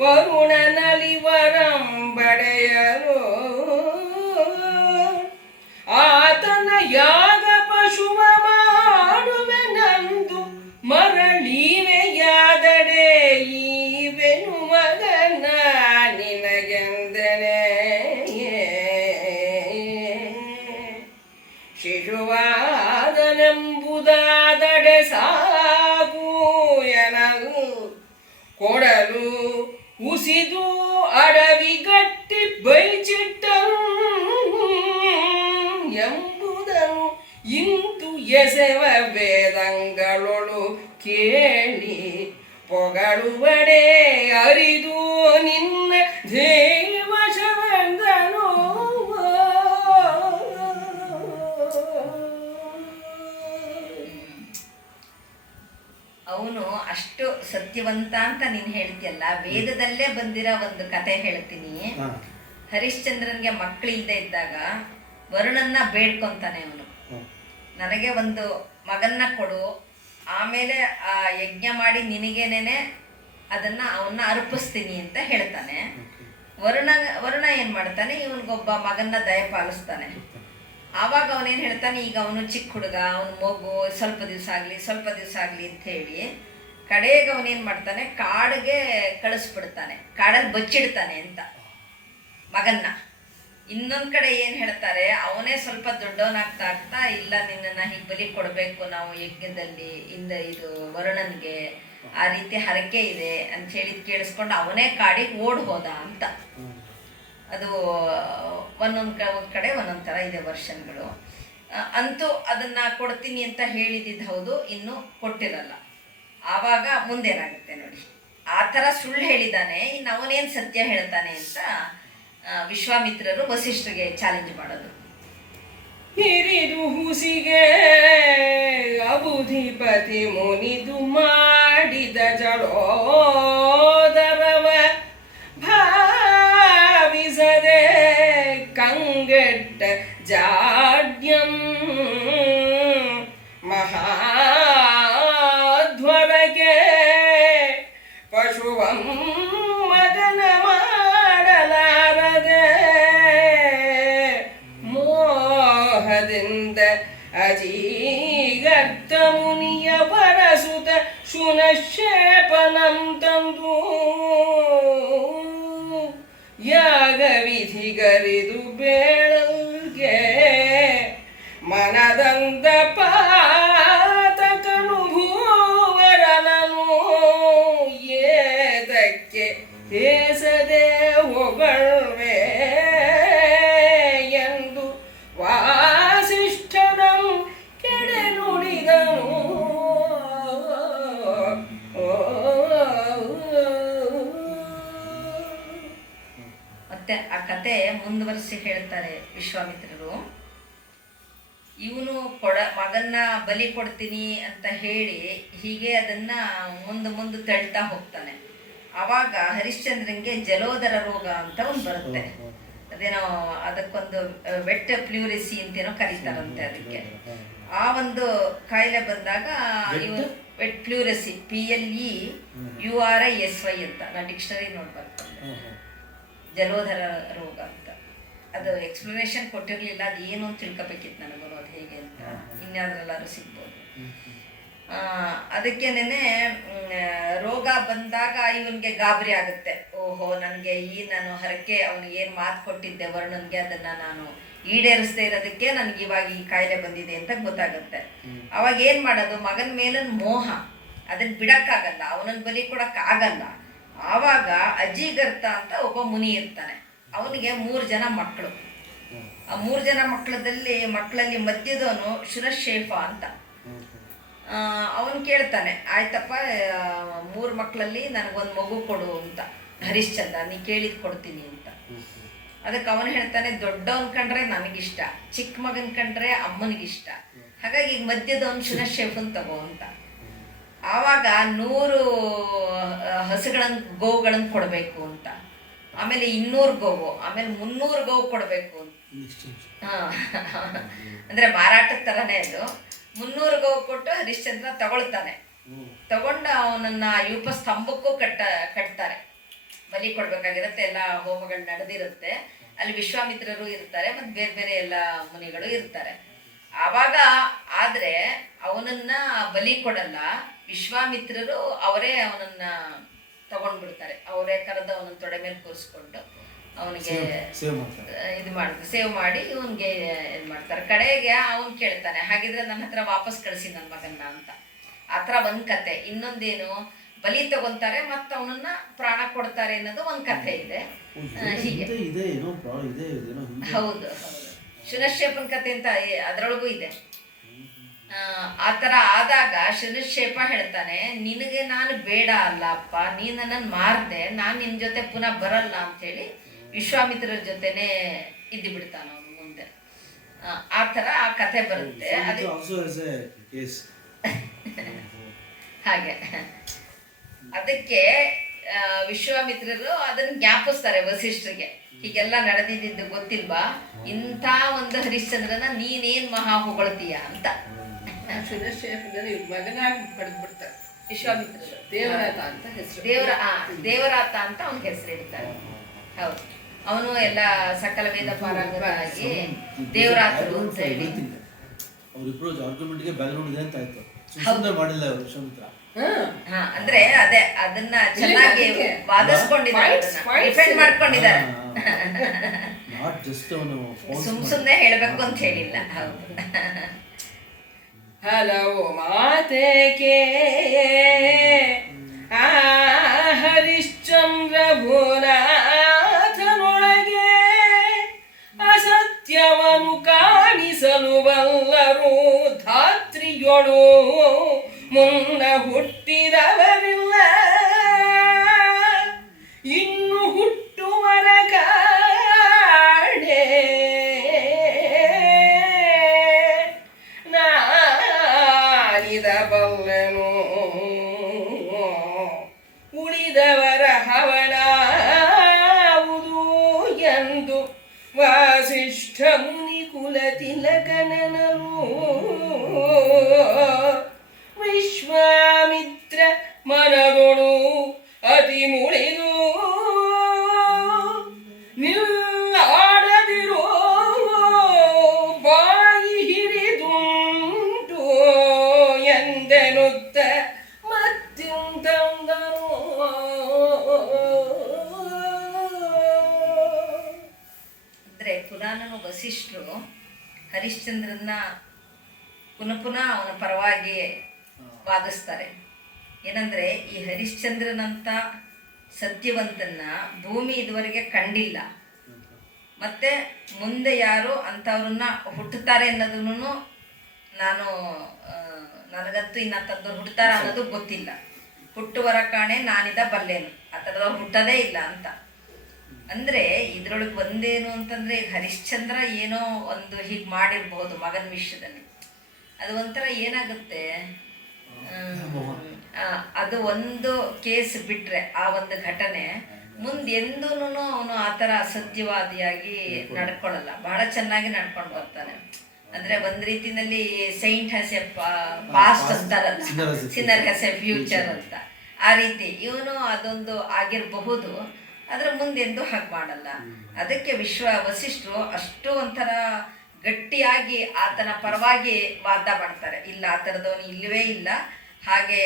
ವರುಣನಲಿವರಂಬಡೆಯರು ಆತನ ಯಾಗ ಪಶುವ ಮಾಡುವೆನಂದು ಮರಳಿವೆಯಾದಡೆ ಈವೆನು ಮಗನ ನಿನಗೆಂದನೆ ಶಿಶುವಾದನೆಂಬುದಾದಡೆ ಸಾಕು ಎನಲು ಕೊಡಲು ಉಸಿದು ಅಡವಿಗಟ್ಟಿ ಬೈಚಿಟ್ಟನು ಎಂಬುದನ್ನು ಇಂತು ಎಸೆವ ವೇದಂಗಳೊಳು ಕೇಳಿ ಪೊಗಳುವಡೆ ಅರಿದು ನಿನ್ನ ದೇವಶವೆಂದನು. ಅವನು ಅಷ್ಟು ಸತ್ಯವಂತ ಅಂತ ನೀನು ಹೇಳ್ತೀಯಲ್ಲ, ವೇದದಲ್ಲೇ ಬಂದಿರೋ ಒಂದು ಕತೆ ಹೇಳ್ತೀನಿ. ಹರಿಶ್ಚಂದ್ರನ್ಗೆ ಮಕ್ಕಳಿಲ್ಲದೆ ಇದ್ದಾಗ ವರುಣನ್ನ ಬೇಡ್ಕೊಂತಾನೆ ಅವನು, ನನಗೆ ಒಂದು ಮಗನ್ನ ಕೊಡು, ಆಮೇಲೆ ಆ ಯಜ್ಞ ಮಾಡಿ ನಿನಗೇನೇನೆ ಅವನ್ನ ಅರ್ಪಿಸ್ತೀನಿ ಅಂತ ಹೇಳ್ತಾನೆ. ವರುಣ ಏನ್ ಮಾಡ್ತಾನೆ, ಇವನಿಗೊಬ್ಬ ಮಗನ್ನ ದಯಪಾಲಿಸ್ತಾನೆ. ಆವಾಗ ಅವನೇನು ಹೇಳ್ತಾನೆ, ಈಗ ಅವನು ಚಿಕ್ಕ ಹುಡುಗ, ಅವನ ಮಗು, ಸ್ವಲ್ಪ ದಿವಸ ಆಗಲಿ ಅಂತ ಹೇಳಿ ಕಡೆಗೆ ಅವನೇನು ಮಾಡ್ತಾನೆ, ಕಾಡಿಗೆ ಕಳಿಸ್ಬಿಡ್ತಾನೆ, ಕಾಡಲ್ಲಿ ಬಚ್ಚಿಡ್ತಾನೆ ಅಂತ ಮಗನ್ನ. ಇನ್ನೊಂದು ಕಡೆ ಏನು ಹೇಳ್ತಾರೆ, ಅವನೇ ಸ್ವಲ್ಪ ದೊಡ್ಡವನಾಗ್ತಾ ಆಗ್ತಾ, ಇಲ್ಲ ನಿನ್ನನ್ನು ಹೀಗೆ ಬಲಿ ಕೊಡಬೇಕು ನಾವು ಯಜ್ಞದಲ್ಲಿ, ಇದು ವರುಣನ್ಗೆ ಆ ರೀತಿ ಹರಕೆ ಇದೆ ಅಂತ ಹೇಳಿ ಕೇಳಿಸ್ಕೊಂಡು ಅವನೇ ಕಾಡಿಗೆ ಓಡ್ ಹೋದ ಅಂತ. ಅದು ಒಂದೊಂದು ಕಡೆ ಒಂದೊಂದು ಥರ ಇದೆ ವರ್ಷನ್ಗಳು. ಅಂತೂ ಅದನ್ನು ಕೊಡ್ತೀನಿ ಅಂತ ಹೇಳಿದ್ದು ಹೌದು, ಇನ್ನೂ ಕೊಟ್ಟಿರಲ್ಲ. ಆವಾಗ ಮುಂದೇನಾಗುತ್ತೆ ನೋಡಿ, ಆ ಥರ ಸುಳ್ಳು ಹೇಳಿದ್ದಾನೆ, ಇನ್ನು ಅವನೇನು ಸತ್ಯ ಹೇಳ್ತಾನೆ ಅಂತ ವಿಶ್ವಾಮಿತ್ರರು ವಸಿಷ್ಠರಿಗೆ ಚಾಲೆಂಜ್ ಮಾಡೋದು. ಹಿರಿದು ಹುಸಿಗೆ ಅಬುಧಿಪತಿ ಮುನಿದು ಮಾಡಿದ ಜಡೋದರವ ಭಾವಿಸದೆ ಕಂಗೆಟ್ಟ ಜಾಡ್ಯಂ ಮಹಾಧ್ವರಗೆ ಪಶುವಂ ಮಗನ ಮಾಡಲಾರದೆ ಮೋಹದಿಂದ ಅಜೀಗರ್ತ ಮುನಿಯ ಪರಸುತ ಶುನಶೇಪನಂ ತಂದು ಯಾಗ ವಿಧಿಗರಿದು ಬೇಳಲ್ಗೆ ಮನದಂದ ಪಾತಕನು ಭೂವರನನು ಏದಕ್ಕೆ ಹೇಸದೆ ಹೊಗಳ್ವೆ ಎಂದು ವಾಸಿಷ್ಠನಂ ಕೆಡೆ ನುಡಿದನು. ಮತ್ತೆ ಆ ಕತೆ ಮುಂದುವರಿಸಿ ಹೇಳ್ತಾರೆ ವಿಶ್ವಾಮಿತ್ರರು. ಇವನು ಮಗನ್ನ ಬಲಿ ಕೊಡ್ತೀನಿ ಅಂತ ಹೇಳಿ ಹೀಗೆ ಅದನ್ನ ಮುಂದೆ ತಳ್ತಾ ಹೋಗ್ತಾನೆ. ಆವಾಗ ಹರಿಶ್ಚಂದ್ರನ್ಗೆ ಜಲೋದರ ರೋಗ ಅಂತ ಒಂದು ಬರುತ್ತೆ. ಅದೇನೋ ಅದಕ್ಕೊಂದು ವೆಟ್ ಪ್ಲ್ಯೂರಿಸಿ ಅಂತೇನೋ ಕರೀತಾರಂತೆ ಅದಕ್ಕೆ. ಆ ಒಂದು ಕಾಯಿಲೆ ಬಂದಾಗ ಇವನು ವೆಟ್ ಪ್ಲ್ಯೂರಿಸಿ PLEURISY ಅಂತ ನಾ ಡಿಕ್ಷನರಿ ನೋಡ್ಬಾರ್ದು, ಜಲೋದರ ರೋಗ ಅಂತ. ಅದು ಎಕ್ಸ್ಪ್ಲನೇಷನ್ ಕೊಟ್ಟಿರಲಿಲ್ಲ, ಅದು ಏನು ಅಂತ ತಿಳ್ಕೊಬೇಕಿತ್ತು ನನಗೂ, ಅದು ಹೇಗೆ ಅಂತ ಇನ್ಯಾವುದ್ರಲ್ಲಾದ್ರೂ ಸಿಗ್ಬೋದು. ಅದಕ್ಕೇನೆ ರೋಗ ಬಂದಾಗ ಇವನಿಗೆ ಗಾಬರಿ ಆಗುತ್ತೆ. ಓಹೋ, ನನಗೆ ನಾನು ಹರಕೆ ಅವನಿಗೆ ಏನು ಮಾತು ಕೊಟ್ಟಿದ್ದೆ ವರುಣನ್ಗೆ, ಅದನ್ನು ನಾನು ಈಡೇರಿಸದೇ ಇರೋದಕ್ಕೆ ನನಗೆ ಇವಾಗ ಈ ಕಾಯಿಲೆ ಬಂದಿದೆ ಅಂತ ಗೊತ್ತಾಗುತ್ತೆ. ಅವಾಗ ಏನು ಮಾಡೋದು, ಮಗನ ಮೇಲಿನ ಮೋಹ, ಅದನ್ನು ಬಿಡೋಕ್ಕಾಗಲ್ಲ, ಅವನನ್ನು ಬಲಿ ಕೊಡೋಕ್ಕಾಗಲ್ಲ. ಆವಾಗ ಅಜೀಗರ್ತ ಅಂತ ಒಬ್ಬ ಮುನಿ ಇರ್ತಾನೆ. ಅವನಿಗೆ 3 ಜನ ಮಕ್ಕಳು. ಆ 3 ಜನ ಮಕ್ಕಳಲ್ಲಿ ಮಧ್ಯದವನು ಶುನಶೇಫ ಅಂತ. ಅವನು ಕೇಳ್ತಾನೆ, ಆಯ್ತಪ್ಪ 3 ಮಕ್ಕಳಲ್ಲಿ ನನಗೊಂದು ಮಗು ಕೊಡು ಅಂತ ಹರಿಶ್ಚಂದ್ರ, ನೀ ಕೇಳಿದ್ ಕೊಡ್ತೀನಿ ಅಂತ. ಅದಕ್ಕೆ ಅವನು ಹೇಳ್ತಾನೆ, ದೊಡ್ಡವನ್ ಕಂಡ್ರೆ ನನಗಿಷ್ಟ, ಚಿಕ್ಕ ಮಗನ್ ಕಂಡ್ರೆ ಅಮ್ಮನಿಗಿಷ್ಟ, ಹಾಗಾಗಿ ಈಗ ಮಧ್ಯದವನು ಶುನಶೇಫನ್ ತಗೋ ಅಂತ. ಆವಾಗ 100 ಗೋವುಗಳನ್ನು ಕೊಡಬೇಕು ಅಂತ, ಆಮೇಲೆ 200 ಗೋವು, ಆಮೇಲೆ 300 ಗೋವು ಕೊಡಬೇಕು ಅಂತ. ಅಂದ್ರೆ ಮಾರಾಟದ ಥರನೇ ಅದು. 300 ಗೋವು ಕೊಟ್ಟು ಹರಿಶ್ಚಂದ್ರ ತಗೊಳ್ತಾನೆ. ತಗೊಂಡು ಅವನನ್ನ ಯೂಪ ಸ್ತಂಭಕ್ಕೂ ಕಟ್ತಾರೆ. ಬಲಿ ಕೊಡ್ಬೇಕಾಗಿರುತ್ತೆ, ಎಲ್ಲ ಹೋಮಗಳು ನಡೆದಿರುತ್ತೆ. ಅಲ್ಲಿ ವಿಶ್ವಾಮಿತ್ರರು ಇರ್ತಾರೆ, ಮತ್ತು ಬೇರೆ ಬೇರೆ ಎಲ್ಲ ಮುನಿಗಳು ಇರ್ತಾರೆ. ಆವಾಗ ಆದ್ರೆ ಅವನನ್ನ ಬಲಿ ಕೊಡಲ್ಲ, ವಿಶ್ವಾಮಿತ್ರರು ಅವರೇ ಅವನನ್ನ ತಗೊಂಡ್ಬಿಡ್ತಾರೆ. ಅವರೇ ಕರೆದು ಅವನನ್ನ ತೊಡೆ ಮೇಲೆ ಕೂರಿಸ್ಕೊಂಡು ಅವನಿಗೆ ಸೇವ್ ಮಾಡಿ ಇವನ್ಗೆ ಇದು ಮಾಡ್ತಾರೆ. ಕಡೆಗೆ ಅವನು ಕೇಳ್ತಾನೆ, ಹಾಗಿದ್ರೆ ನನ್ನ ಹತ್ರ ವಾಪಸ್ ಕಳಿಸಿ ನನ್ನ ಮಗನ್ನ ಅಂತ. ಆ ಥರ ಒಂದು ಕತೆ. ಇನ್ನೊಂದೇನು, ಬಲಿ ತಗೊಂತಾರೆ ಮತ್ತು ಅವನನ್ನ ಪ್ರಾಣ ಕೊಡ್ತಾರೆ ಅನ್ನೋದು ಒಂದು ಕಥೆ ಇದೆ. ಹೀಗೆ ಹೌದು, ಶುನಶೇಪನ ಕಥೆ ಅಂತ ಅದರೊಳಗೂ ಇದೆ. ಆ ಥರ ಆದಾಗ ಶುನಶೇಪ ಹೇಳ್ತಾನೆ, ನಿನಗೆ ನಾನು ಬೇಡ ಅಲ್ಲ ಅಪ್ಪ, ನೀನು ನನ್ನನ್ನು ಮಾರ್ದೆ, ನಾನು ನಿನ್ನ ಜೊತೆ ಪುನಃ ಬರಲ್ಲ ಅಂಥೇಳಿ ವಿಶ್ವಾಮಿತ್ರರ ಜೊತೆನೆ ಇದ್ದು ಬಿಡ್ತಾನ ಅವನು ಮುಂದೆ. ಆ ಥರ ಆ ಕಥೆ ಬರುತ್ತೆ. ಹಾಗೆ ಅದಕ್ಕೆ ವಿಶ್ವಾಮಿತ್ರರು ಅದನ್ನು ಜ್ಞಾಪಿಸ್ತಾರೆ ವಸಿಷ್ಠರಿಗೆ, ಹೀಗೆಲ್ಲ ನಡೆದಿದ್ದು ಗೊತ್ತಿಲ್ವಾ, ಇಂಥ ಒಂದು ಹರಿಶ್ಚಂದ್ರನ ನೀನೇನ್ ಮಹಾ ಹೊಗಳ್ತೀಯ ಅಂತ. ಮಗನಾಗಿ ಪಡೆದು ಬಿಡ್ತಾರೆ ವಿಶ್ವಾಮಿತ್ರರು ದೇವರಾತ ಅಂತ ಹೆಸರು. ದೇವರಾತ ಅಂತ ಅವನಿಗೆ ಹೆಸರಿಡ್ತಾರೆ. ಹೌದು, ಅವನು ಎಲ್ಲ ಸಕಲ ವೇದ ಪಾರಂಗತನಾಗಿ ದೇವರಾತರು ಅಂತ ಹೇಳಿ. ಅವರಿಬ್ರು ಆರ್ಗ್ಯುಮೆಂಟ್ಗೆ ಬ್ಯಾಕ್ಗ್ರೌಂಡ್ ಇದೆ ಅಂತ ಆಯ್ತು. ಸುಮ್ಮನೆ ಮಾಡಿಲ್ಲ ಅವರು ವಿಶ್ವಾಮಿತ್ರ. ಅಂದ್ರೆ ಅದೇ ಅದನ್ನ ಚೆನ್ನಾಗಿ ವಾದಿಸ್ಕೊಂಡಿದ್ದಾರೆ, ಡಿಫೆಂಡ್ ಮಾಡ್ಕೊಂಡಿದ್ದಾರೆ. ನಾಟ್ ಜಸ್ಟ್ ಅವನು ಸುಮ್ನೆ ಹೇಳ್ಬೇಕು ಅಂತ ಹೇಳಿಲ್ಲ. ಹೌದು. ಹಲವು ಮಾತೆಗೆ ಹರಿಶ್ಚಂದ್ರ ಭುವನಾಥನೊಳಗೆ ಅಸತ್ಯವನ್ನು ಕಾಣಿಸಲು ಬಲ್ಲರು ಧಾತ್ರಿಯೊಳು ಮುನ್ನ ಹುಟ್ಟಿದವರಿಲ್ಲ, ಇನ್ನು ಹುಟ್ಟುವರ ಕಾಣೆ ನಾನಿದ ಬಲ್ಲನು, ಉಳಿದವರ ಹವಣಾವುದು ಎಂದು ವಾಸಿಷ್ಠ ಮುನಿ ಕುಲ ತಿಲಕನನರು ವಿಶ್ವಾಮಿತ್ರ ಮನದೊಳು ಅತಿ ಮುಳಿದು ನಿಲ್ಲಾಡದಿರೋ ಬಾಯಿ ಹಿಡಿದುಂಟು ಎಂದೆನುತ್ತ ಮತ್ತಿಂತಂದರು. ಅಂದ್ರೆ ಪುರಾಣನು ವಸಿಷ್ಠರು ಹರಿಶ್ಚಂದ್ರನ ಪುನಃ ಅವನ ಪರವಾಗಿ ವಾದಿಸ್ತಾರೆ. ಏನಂದ್ರೆ ಈ ಹರಿಶ್ಚಂದ್ರನಂತ ಸತ್ಯವಂತನ್ನ ಭೂಮಿ ಇದುವರೆಗೆ ಕಂಡಿಲ್ಲ, ಮತ್ತೆ ಮುಂದೆ ಯಾರು ಅಂಥವ್ರನ್ನ ಹುಟ್ಟುತ್ತಾರೆ ಅನ್ನೋದನ್ನು ನನಗಂತೂ ಇನ್ನಂಥದ್ದವ್ರು ಹುಟ್ಟುತ್ತಾರ ಅನ್ನೋದು ಗೊತ್ತಿಲ್ಲ. ಹುಟ್ಟುವರ ಕಾಣೆ ನಾನಿದ ಬಲ್ಲೇನು, ಆ ಥರದವ್ರು ಹುಟ್ಟೋದೇ ಇಲ್ಲ ಅಂತ. ಅಂದರೆ ಇದ್ರೊಳಗೆ ಒಂದೇನು ಅಂತಂದರೆ ಹರಿಶ್ಚಂದ್ರ ಏನೋ ಒಂದು ಹೀಗೆ ಮಾಡಿರ್ಬೋದು ಮಗನ ವಿಷಯದಲ್ಲಿ. ಅದು ಒಂಥರ ಏನಾಗುತ್ತೆ, ಅದು ಒಂದು ಕೇಸ್ ಬಿಟ್ಟರೆ ಆ ಒಂದು ಘಟನೆ ಮುಂದೆಂದೂ ಅವನು ಆ ಥರ ಅಸತ್ಯವಾದಿಯಾಗಿ ನಡ್ಕೊಳ್ಳಲ್ಲ, ಬಹಳ ಚೆನ್ನಾಗಿ ನಡ್ಕೊಂಡು ಬರ್ತಾನೆ. ಅಂದರೆ ಒಂದು ರೀತಿಯಲ್ಲಿ ಸೈಂಟ್ ಹ್ಯಾಸ್ ಎ ಪಾಸ್ಟ್ ಅಂತಾರಲ್ಲ, ಸಿನ್ನರ್ ಹ್ಯಾಸ್ ಎ ಫ್ಯೂಚರ್ ಅಂತ, ಆ ರೀತಿ ಇವನು ಅದೊಂದು ಆಗಿರಬಹುದು, ಅದರ ಮುಂದೆಂದೂ ಹಾಗೆ ಮಾಡಲ್ಲ. ಅದಕ್ಕೆ ವಸಿಷ್ಠರು ಅಷ್ಟು ಒಂಥರ ಗಟ್ಟಿಯಾಗಿ ಆತನ ಪರವಾಗಿ ವಾದ ಮಾಡ್ತಾರೆ. ಇಲ್ಲ, ಆ ಥರದವನು ಇಲ್ಲವೇ ಇಲ್ಲ, ಹಾಗೆ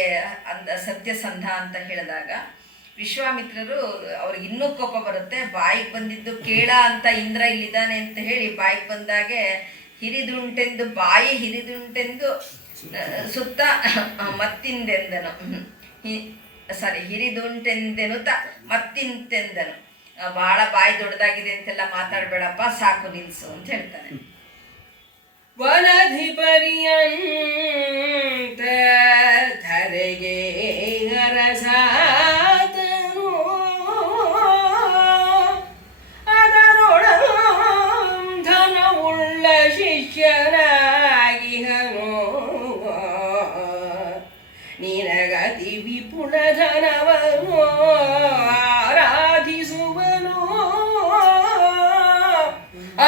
ಸತ್ಯಸಂಧ ಅಂತ ಹೇಳಿದಾಗ ವಿಶ್ವಾಮಿತ್ರರು ಅವ್ರಿಗೆ ಇನ್ನೂ ಕೋಪ ಬರುತ್ತೆ. ಬಾಯಿಗೆ ಬಂದಿದ್ದು ಕೇಳ ಅಂತ ಇಂದ್ರ ಇಲ್ಲಿದ್ದಾನೆ ಅಂತ ಹೇಳಿ ಬಾಯಿಗೆ ಬಂದಾಗೆ ಹಿರಿದುಂಟೆಂದು ಬಾಯಿ ಹಿರಿದುಂಟೆಂದು ಸುತ್ತ ಮತ್ತಿಂದೆಂದನು ಹಿರಿದುಂಟೆಂದೆನುತ ಮತ್ತಿಂತೆಂದನು, ಭಾಳ ಬಾಯಿ ದೊಡ್ಡದಾಗಿದೆ ಅಂತೆಲ್ಲ ಮಾತಾಡಬೇಡಪ್ಪ, ಸಾಕು ನಿಲ್ಸು ಅಂತ ಹೇಳ್ತಾನೆ. ವನಧಿಪರ್ಯಂತ ಧರೆಗೆ ಅರಸಾತನು ಅದರೊಳ ಧನವುಳ್ಳ ಶಿಷ್ಯನಾಗಿಹನು, ನಿನಗತಿ ವಿಪುಲ ಧನವನು ಆರಾಧಿಸುವನು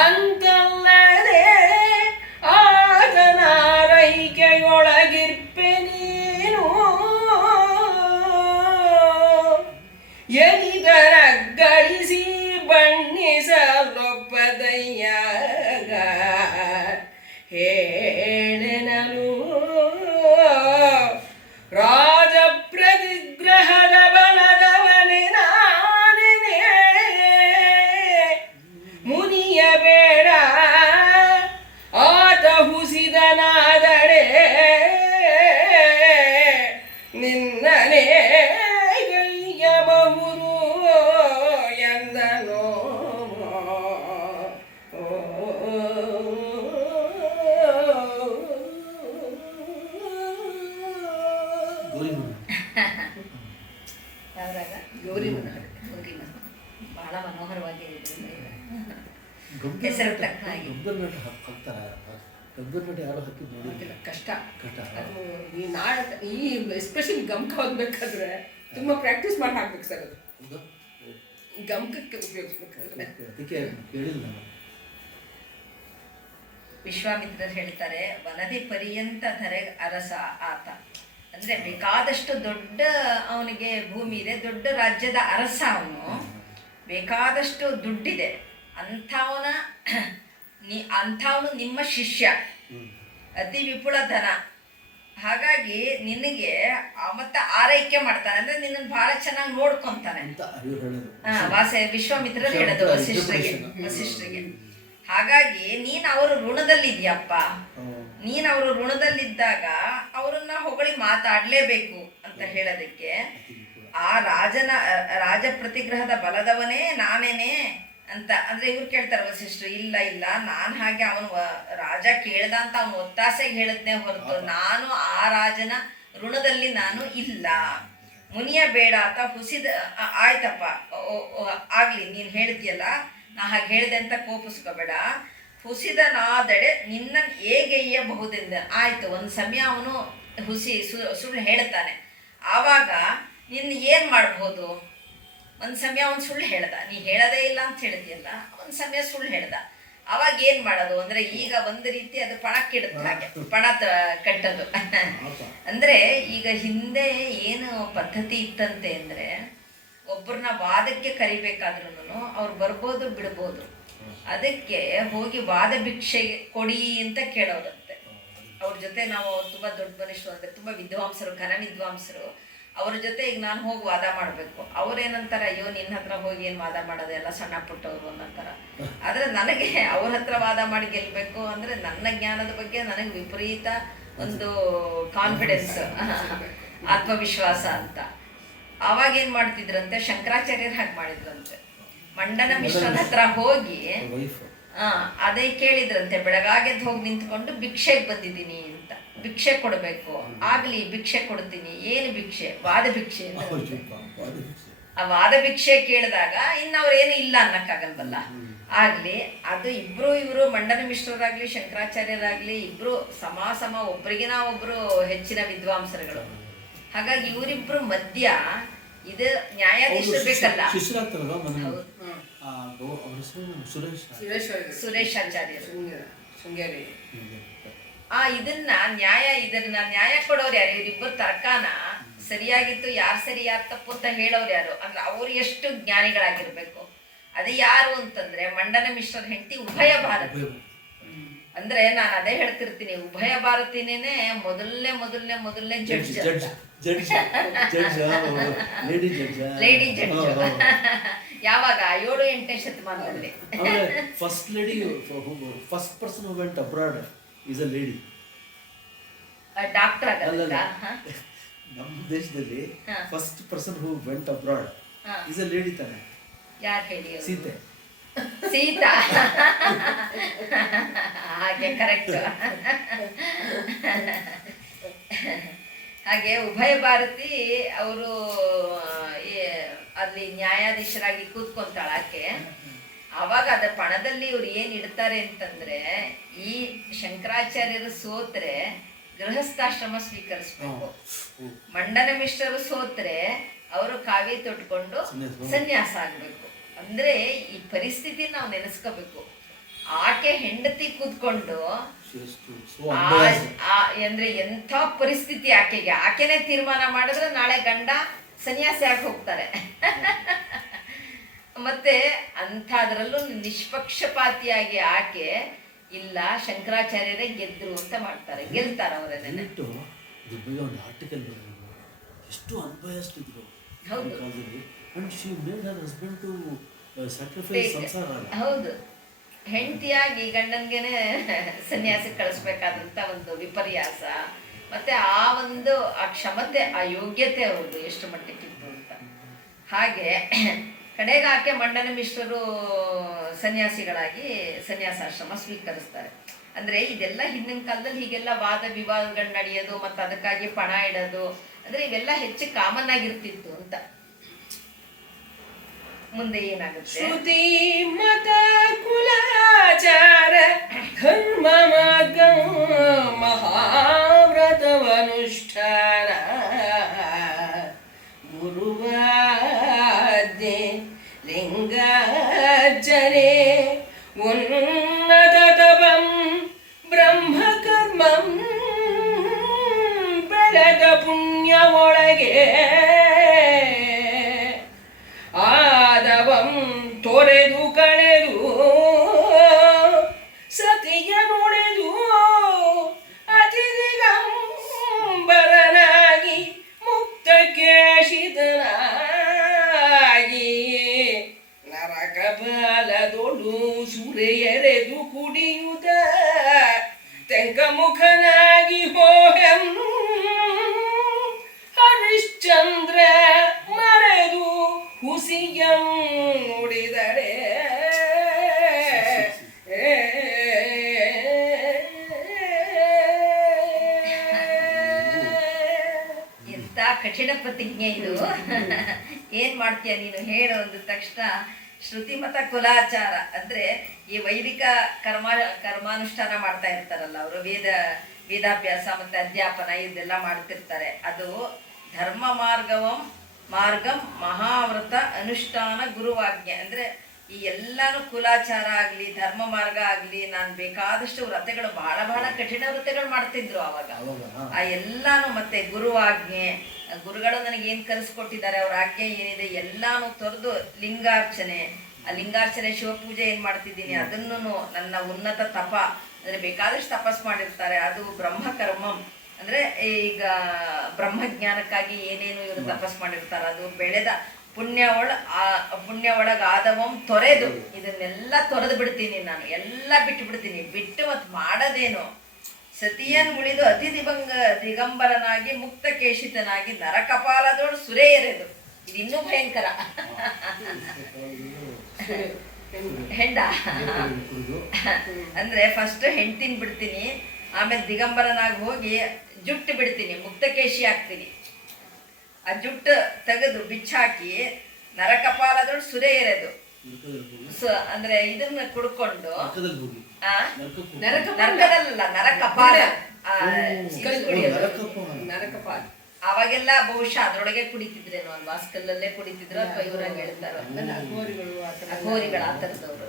ಅಂತಲ್ಲದೆ ಆತನಾರೈಕೆಯೊಳಗಿರ್ಪೆ ನೀನು, ಎನಿದರ ಗಳಿಸಿ ಬಣ್ಣಿಸಲೊಪ್ಪದಯ್ಯಾಗ ಹೇಳೆನಲು ರಾಜ ಪ್ರತಿಗ್ರಹದ ಬಲದವನೆ ನಾನೆನೆ ಮುನಿಯ ಬೇಡ ಆತ ಹುಸಿದನಾದಡೆ ನಿನ್ನನೇ ಗೈಯಬಹುದು ಎಂದನೋ. ಯಾವ್ದಾಗ ಗೌರಿ ಮನ ಬಹಳ ಮನೋಹರವಾಗಿ ಹೆಸರು ತಕ್ಕನಾಗಿ ಡಬ್ಬರ್ ನಟ ಯಾರೋ ಹಾಕಿದ್ದು ನೋಡಿ ಅದೆಲ್ಲ ಕಷ್ಟ. ಕಷ್ಟ. ಅದು ಈ ನಾಟಕ ಈ ಎಸ್ಪೆಷಲಿ ಗಮಕ ಓದ್ಬೇಕಾದ್ರೆ ತುಂಬಾ ಪ್ರಾಕ್ಟೀಸ್ ಮಾಡಿ ಹಾಕ್ಬೇಕು ಸರ್. ಅದು ಹೌದಾ? ಈ ಗಮಕಕ್ಕೆ ಉಪಯೋಗಿಸ್ಬೇಕಾದ್ರೆ ಅದಕ್ಕೆ ಕೇಳಿಲ್ಲ ನಾನು. ವಿಶ್ವಾಮಿತ್ರರು ಹೇಳ್ತಾರೆ, ವನದಿ ಪರ್ಯಂತ ಧರೆ ಅರಸ ಆತ. ಅಂದ್ರೆ ಬೇಕಾದಷ್ಟು ದೊಡ್ಡ ಅವನಿಗೆ ಭೂಮಿ ಇದೆ, ದೊಡ್ಡ ರಾಜ್ಯದ ಅರಸ ಅವನು, ಬೇಕಾದಷ್ಟು ದುಡ್ಡಿದೆ, ಅಂಥವನು ನಿಮ್ಮ ಶಿಷ್ಯ, ಅತಿ ವಿಪುಲ ಧನ. ಹಾಗಾಗಿ ನಿನಗೆ ಮತ್ತೆ ಆರೈಕೆ ಮಾಡ್ತಾನೆ, ಅಂದ್ರೆ ನಿನ್ನನ್ನು ಬಹಳ ಚೆನ್ನಾಗಿ ನೋಡ್ಕೊಂತಾನೆ ಅಂತ ಇವ್ರು ಹೇಳೋದು. ವಿಶ್ವಾಮಿತ್ರರು ಹೇಳೋದು ವಸಿಷ್ಠರಿಗೆ. ಹಾಗಾಗಿ ನೀನು ಅವರ ಋಣದಲ್ಲಿದ್ಯಪ್ಪ. ನೀನು ಅವರು ಋಣದಲ್ಲಿದ್ದಾಗ ಅವರನ್ನ ಹೊಗಳಿ ಮಾತಾಡ್ಲೇಬೇಕು ಅಂತ ಹೇಳೋದಕ್ಕೆ, ಆ ರಾಜ ಪ್ರತಿಗ್ರಹದ ಬಲದವನೇ ನಾನೇನೆ ಅಂತ. ಅಂದ್ರೆ ಇವ್ರು ಕೇಳ್ತಾರೆ ವಸಿಷ್ಠರು, ಇಲ್ಲ ಇಲ್ಲ, ನಾನು ಹಾಗೆ ಅವನು ರಾಜ ಕೇಳ್ದ ಅಂತ ಅವನು ಒತ್ತಾಸೆಗೆ ಹೇಳದ್ನೇ ಹೊರತು ನಾನು ಆ ರಾಜನ ಋಣದಲ್ಲಿ ನಾನು ಇಲ್ಲ. ಮುನಿಯ ಬೇಡ ಅಂತ ಹುಸಿದ. ಆಯ್ತಪ್ಪ, ಆಗ್ಲಿ, ನೀನು ಹೇಳ್ತೀಯಲ್ಲ, ನಾ ಹಾಗೆ ಹೇಳಿದೆ ಅಂತ ಕೋಪಿಸ್ಕೋಬೇಡ. ಹುಸಿದ ನಾದೆಡೆ ನಿನ್ನ ಹೇಗೆಯ್ಯಬಹುದೆಂದ. ಆಯ್ತು, ಒಂದು ಸಮಯ ಅವನು ಸುಳ್ಳು ಹೇಳ್ತಾನೆ, ಆವಾಗ ನಿನ್ನ ಏನು ಮಾಡಬಹುದು? ಒಂದು ಸಮಯ ಅವನು ಸುಳ್ಳು ಹೇಳ್ದ, ನೀ ಹೇಳದೇ ಇಲ್ಲ ಅಂತ ಹೇಳ್ತೀಯಲ್ಲ, ಒಂದು ಸಮಯ ಸುಳ್ಳು ಹೇಳ್ದ, ಅವಾಗ ಏನು ಮಾಡೋದು? ಅಂದರೆ ಈಗ ಒಂದು ರೀತಿ ಅದು ಪಣಕ್ಕಿಡುತ್ತೆ, ಹಾಗೆ ಪಣ ಕಟ್ಟೋದು. ಅಂದರೆ ಈಗ ಹಿಂದೆ ಏನು ಪದ್ಧತಿ ಇತ್ತಂತೆ ಅಂದರೆ, ಒಬ್ಬರನ್ನ ವಾದಕ್ಕೆ ಕರಿಬೇಕಾದ್ರೂ ಅವ್ರು ಬರ್ಬೋದು ಬಿಡ್ಬೋದು, ಅದಕ್ಕೆ ಹೋಗಿ ವಾದ ಭಿಕ್ಷೆಗೆ ಕೊಡಿ ಅಂತ ಕೇಳೋದಂತೆ. ಅವ್ರ ಜೊತೆ ನಾವು ತುಂಬ ದೊಡ್ಡ ಮನುಷ್ಯರು, ಅಂದರೆ ತುಂಬ ವಿದ್ವಾಂಸರು, ಘನ ವಿದ್ವಾಂಸರು, ಅವ್ರ ಜೊತೆ ಈಗ ನಾನು ಹೋಗಿ ವಾದ ಮಾಡಬೇಕು. ಅವ್ರೇನಂತಾರೆ, ಅಯ್ಯೋ ನಿನ್ನ ಹತ್ರ ಹೋಗಿ ಏನು ವಾದ ಮಾಡೋದು, ಎಲ್ಲ ಸಣ್ಣ ಪುಟ್ಟವರು ಅನ್ನೋಂತಾರ. ಆದರೆ ನನಗೆ ಅವ್ರ ಹತ್ರ ವಾದ ಮಾಡಿ ಗೆಲ್ಲಬೇಕು ಅಂದರೆ ನನ್ನ ಜ್ಞಾನದ ಬಗ್ಗೆ ನನಗೆ ವಿಪರೀತ ಒಂದು ಕಾನ್ಫಿಡೆನ್ಸ್, ಆತ್ಮವಿಶ್ವಾಸ ಅಂತ. ಆವಾಗ ಏನು ಮಾಡ್ತಿದ್ರಂತೆ, ಶಂಕರಾಚಾರ್ಯರು ಹಾಗೆ ಮಾಡಿದ್ರಂತೆ. ಮಂಡನ ಮಿಶ್ರನ ಹತ್ರ ಹೋಗಿ ಅದೇ ಕೇಳಿದ್ರಂತೆ, ಬೆಳಗಾಗೆದ್ದು ಹೋಗಿ ನಿಂತ್ಕೊಂಡು ಭಿಕ್ಷೆಗೆ ಬಂದಿದ್ದೀನಿ ಅಂತ, ಭಿಕ್ಷೆ ಕೊಡಬೇಕು. ಆಗ್ಲಿ ಭಿಕ್ಷೆ ಕೊಡ್ತೀನಿ. ಏನು ಭಿಕ್ಷೆ? ವಾದ ಭಿಕ್ಷೆ. ಆ ವಾದ ಭಿಕ್ಷೆ ಕೇಳಿದಾಗ ಇನ್ನವ್ರೇನು ಇಲ್ಲ ಅನ್ನಕ್ಕಾಗಲ್ವಲ್ಲ. ಆಗ್ಲಿ, ಅದು ಇವರು ಮಂಡನ ಮಿಶ್ರರಾಗ್ಲಿ ಶಂಕರಾಚಾರ್ಯರಾಗ್ಲಿ ಇಬ್ರು ಸಮ ಒಬ್ರಿಗಿನ ಒಬ್ರು ಹೆಚ್ಚಿನ ವಿದ್ವಾಂಸರುಗಳು. ಹಾಗಾಗಿ ಇವರಿಬ್ರು ಮಧ್ಯ ಇದು ನ್ಯಾಯಾಧೀಶರು ಬೇಕಲ್ಲ. ಸುರೇಶಾಚಾರ್ಯರು ಇದನ್ನ ನ್ಯಾಯ ಕೊಡೋರು ಯಾರು? ಇವರಿಬ್ಬರು ತರ್ಕಾನ ಸರಿಯಾಗಿತ್ತು, ಯಾರು ಸರಿ ಯಾರು ತಪ್ಪು ಅಂತ ಹೇಳೋರು ಯಾರು? ಅಂದ್ರೆ ಅವ್ರು ಎಷ್ಟು ಜ್ಞಾನಿಗಳಾಗಿರ್ಬೇಕು. ಅದು ಯಾರು ಅಂತಂದ್ರೆ ಮಂಡನ ಮಿಶ್ರರ ಹೆಂಡತಿ ಉಭಯ ಭಾರತಿ. ಅಂದ್ರೆ ನಾನು ಅದೇ ಹೇಳ್ತಿರ್ತೀನಿ, ಉಭಯ ಭಾರತಿನೇ ಮೊದಲನೇ ಜಡ್ಜ್, ಲೇಡಿ ಜಡ್ಜ್. ಯಾವಾಗ 7-8ನೇ ಶತಮಾನದಲ್ಲಿ first lady, first person who vent abroad is a lady. Doctor ಆಗಲ್ಲ ನಮ್ಮ ದೇಶದಲ್ಲಿ first person who vent abroad is a lady ತಾನೆ. ಯಾರು ಹೇಳಿ? ಸೀತಾ. ಹಾಗೆ ಕರೆಕ್ಟ್. ಹಾಗೆ ಉಭಯ ಭಾರತಿ ಅವರು ಅಲ್ಲಿ ನ್ಯಾಯಾಧೀಶರಾಗಿ ಕೂತ್ಕೊಂತಾಳ ಆಕೆ. ಆವಾಗ ಅದ ಪಣದಲ್ಲಿ ಇವ್ರು ಏನ್ ಇಡ್ತಾರೆ ಅಂತಂದ್ರೆ, ಈ ಶಂಕರಾಚಾರ್ಯರು ಸೋತ್ರೆ ಗೃಹಸ್ಥಾಶ್ರಮ ಸ್ವೀಕರಿಸ್ಬೇಕು, ಮಂಡನ ಮಿಶ್ರರು ಸೋತ್ರೆ ಅವರು ಕಾವಿ ತೊಟ್ಕೊಂಡು ಸನ್ಯಾಸ ಆಗ್ಬೇಕು. ಅಂದ್ರೆ ಈ ಪರಿಸ್ಥಿತಿ ನಾವು ನೆನೆಸ್ಕೋಬೇಕು. ಆಕೆ ಹೆಂಡತಿ ಕೂತ್ಕೊಂಡು ಅಂದ್ರೆ ಎಂಥ ಪರಿಸ್ಥಿತಿ ಆಕೆಗೆ. ಆಕೆನೆ ತೀರ್ಮಾನ ಮಾಡಿದ್ರೆ ನಾಳೆ ಗಂಡ ಸನ್ಯಾಸಿ ಆಗಿ ಹೋಗ್ತಾರೆ. ಮತ್ತೆ ಅಂಥದ್ರಲ್ಲೂ ನಿಷ್ಪಕ್ಷಪಾತಿಯಾಗಿ ಆಕೆ ಇಲ್ಲ, ಶಂಕರಾಚಾರ್ಯರೇ ಗೆದ್ರು ಅಂತ ಮಾಡ್ತಾರೆ, ಗೆಲ್ತಾರ ಅವರನ್ನೇ. ಒಂದು ಆರ್ಟಿಕಲ್ ಎಷ್ಟು ಅನ್ಬಯಸ್ಡ್ ಇದ್ರು. ಹೌದು, ಹೌದು. ಹೆಂಡತಿಯಾಗಿ ಗಂಡನ್ಗೆನೆ ಸನ್ಯಾಸಿ ಕಳಿಸ್ಬೇಕಾದಂತ ಒಂದು ವಿಪರ್ಯಾಸ, ಮತ್ತೆ ಆ ಕ್ಷಮತೆ, ಆ ಯೋಗ್ಯತೆ ಅವ್ರದ್ದು ಎಷ್ಟು ಮಟ್ಟಕ್ಕಿತ್ತು ಅಂತ. ಹಾಗೆ ಕಡೆಗೆ ಆಕೆ ಮಂಡನ ಮಿಶ್ರರು ಸನ್ಯಾಸಿಗಳಾಗಿ ಸನ್ಯಾಸಾಶ್ರಮ ಸ್ವೀಕರಿಸ್ತಾರೆ. ಅಂದ್ರೆ ಇದೆಲ್ಲ ಹಿಂದಿನ ಕಾಲದಲ್ಲಿ ಹೀಗೆಲ್ಲ ವಾದ ವಿವಾದಗಳು ನಡೆಯೋದು, ಮತ್ತು ಅದಕ್ಕಾಗಿ ಪಣ ಇಡೋದು, ಅಂದ್ರೆ ಇವೆಲ್ಲ ಹೆಚ್ಚು ಕಾಮನ್ ಆಗಿರ್ತಿತ್ತು ಅಂತ. ಮುಂದೆ ಏನಾಗುತ್ತೆ? ಶ್ರುತಿ ಮತ ಕುಲಾಚಾರ ಧರ್ಮ ಮಾರ್ಗ ಮಹಾವ್ರತವನುಷ್ಠಾನ ಗುರುವಾದ್ಯೆ ಲಿಂಗಾರ್ಚನೆ ಉನ್ನತ ತಪಂ ಬ್ರಹ್ಮಕರ್ಮಂ ಬೆಳೆದ ಪುಣ್ಯ ಒಳಗೆ ಆದವಂ ತೊರೆದು ಕಳೆದು ಸತಿಯ ನುಳೆದು ಅತಿಥಿಗಂಬರನಾಗಿ ಮುಕ್ತ ಕೇಶಿತನಾಗಿ ನರಕ ಬಾಲದೊಳು ಸುರೆಯರೆದು ಕುಡಿಯುತ್ತ ತೆಂಕಮುಖನಾಗಿ ಹೋಗಂ ಹರಿಶ್ಚಂದ್ರ ಮರೆದು ಹುಸಿಯಂ ನುಡಿದಡೆ ಎಂತ ಕಠಿಣ ಪ್ರತಿಜ್ಞೆ ಇದು. ಏನ್ ಮಾಡ್ತೀಯ ನೀನು ಹೇಳು ಅಂದ ತಕ್ಷಣ ಶ್ರುತಿ ಮತ ಕುಲಾಚಾರ ಅಂದ್ರೆ ಈ ವೈದಿಕ ಕರ್ಮಾನುಷ್ಠಾನ ಮಾಡ್ತಾ ಇರ್ತಾರಲ್ಲ ಅವರು, ವೇದಾಭ್ಯಾಸ ಮತ್ತೆ ಅಧ್ಯಾಪನ ಇದೆಲ್ಲ ಮಾಡ್ತಿರ್ತಾರೆ. ಅದು ಧರ್ಮ ಮಾರ್ಗಂ ಮಹಾವ್ರತ ಅನುಷ್ಠಾನ ಗುರುವಾಜ್ಞೆ ಅಂದ್ರೆ ಈ ಎಲ್ಲಾನು ಕುಲಾಚಾರ ಆಗ್ಲಿ ಧರ್ಮ ಮಾರ್ಗ ಆಗ್ಲಿ, ನಾನು ಬೇಕಾದಷ್ಟು ವ್ರತಗಳು ಬಹಳ ಬಹಳ ಕಠಿಣ ವ್ರತಗಳು ಮಾಡ್ತಿದ್ರು ಅವಾಗ. ಆ ಎಲ್ಲಾನು ಮತ್ತೆ ಗುರುವಾಜ್ಞೆ, ಗುರುಗಳು ನನಗೆ ಏನ್ ಕಲಿಸ್ಕೊಟ್ಟಿದ್ದಾರೆ, ಅವ್ರ ಆಜ್ಞೆ ಏನಿದೆ ಎಲ್ಲಾನು ತೊರೆದು ಲಿಂಗಾರ್ಚನೆ, ಆ ಲಿಂಗಾರ್ಚನೆ ಶಿವಪೂಜೆ ಏನ್ ಮಾಡ್ತಿದ್ದೀನಿ ಅದನ್ನು ನನ್ನ ಉನ್ನತ ತಪ ಅಂದ್ರೆ ಬೇಕಾದಷ್ಟು ತಪಸ್ ಮಾಡಿರ್ತಾರೆ, ಅದು ಬ್ರಹ್ಮಕರ್ಮಂ ಅಂದ್ರೆ ಈಗ ಬ್ರಹ್ಮಜ್ಞಾನಕ್ಕಾಗಿ ಏನೇನು ಇವರು ತಪಸ್ ಮಾಡಿರ್ತಾರೆ ಅದು ಬೆಳೆದ ಪುಣ್ಯ ಒಳಗ ಆದವಂ ತೊರೆದು ಇದನ್ನೆಲ್ಲ ತೊರೆದು ಬಿಡ್ತೀನಿ, ನಾನು ಎಲ್ಲ ಬಿಟ್ಟು ಬಿಡ್ತೀನಿ. ಬಿಟ್ಟು ಮತ್ ಮಾಡೋದೇನು, ಸತಿಯನ್ ಮುಳಿದು ಅತಿ ದಿಗಂಬರನಾಗಿ ಮುಕ್ತ ಕೇಶಿತನಾಗಿ ನರಕಪಾಲದೋಳು ಸುರೇ ಎರೆದು, ಇದು ಇನ್ನೂ ಭಯಂಕರ. ಹೆಂಡ ಅಂದ್ರೆ ಫಸ್ಟ್ ಹೆಂಡ್ತಿನ್ ಬಿಡ್ತೀನಿ, ಆಮೇಲೆ ದಿಗಂಬರನಾಗಿ ಹೋಗಿ ಜುಟ್ಟು ಬಿಡ್ತೀನಿ, ಮುಕ್ತಕೇಶಿ ಆಗ್ತೀನಿ. ಆ ಜುಟ್ಟು ತೆಗೆದು ಬಿಚ್ಚಾಕಿ ನರಕಪಾಲದೊಳು ಸುರೇ ಎರೆದು ಅಂದ್ರೆ ಇದನ್ನ ಕುಡ್ಕೊಂಡು ನರಕದಲ್ಲ ನರಕಪಾಲ ನರಕಪಾಲ ಅವಾಗೆಲ್ಲ ಬಹುಶಃ ಅದ್ರೊಳಗೆ ಕುಡಿತಿದ್ರೇನೋ, ಒಂದು ವಾಸ್ಕಲ್ಲಲ್ಲೇ ಕುಡಿತಿದ್ರು ಅಥವಾ ಇವ್ರಾಗ ಹೇಳ್ತಾರ ಅಘೋರಿಗಳು ಆ ಥರದವ್ರು.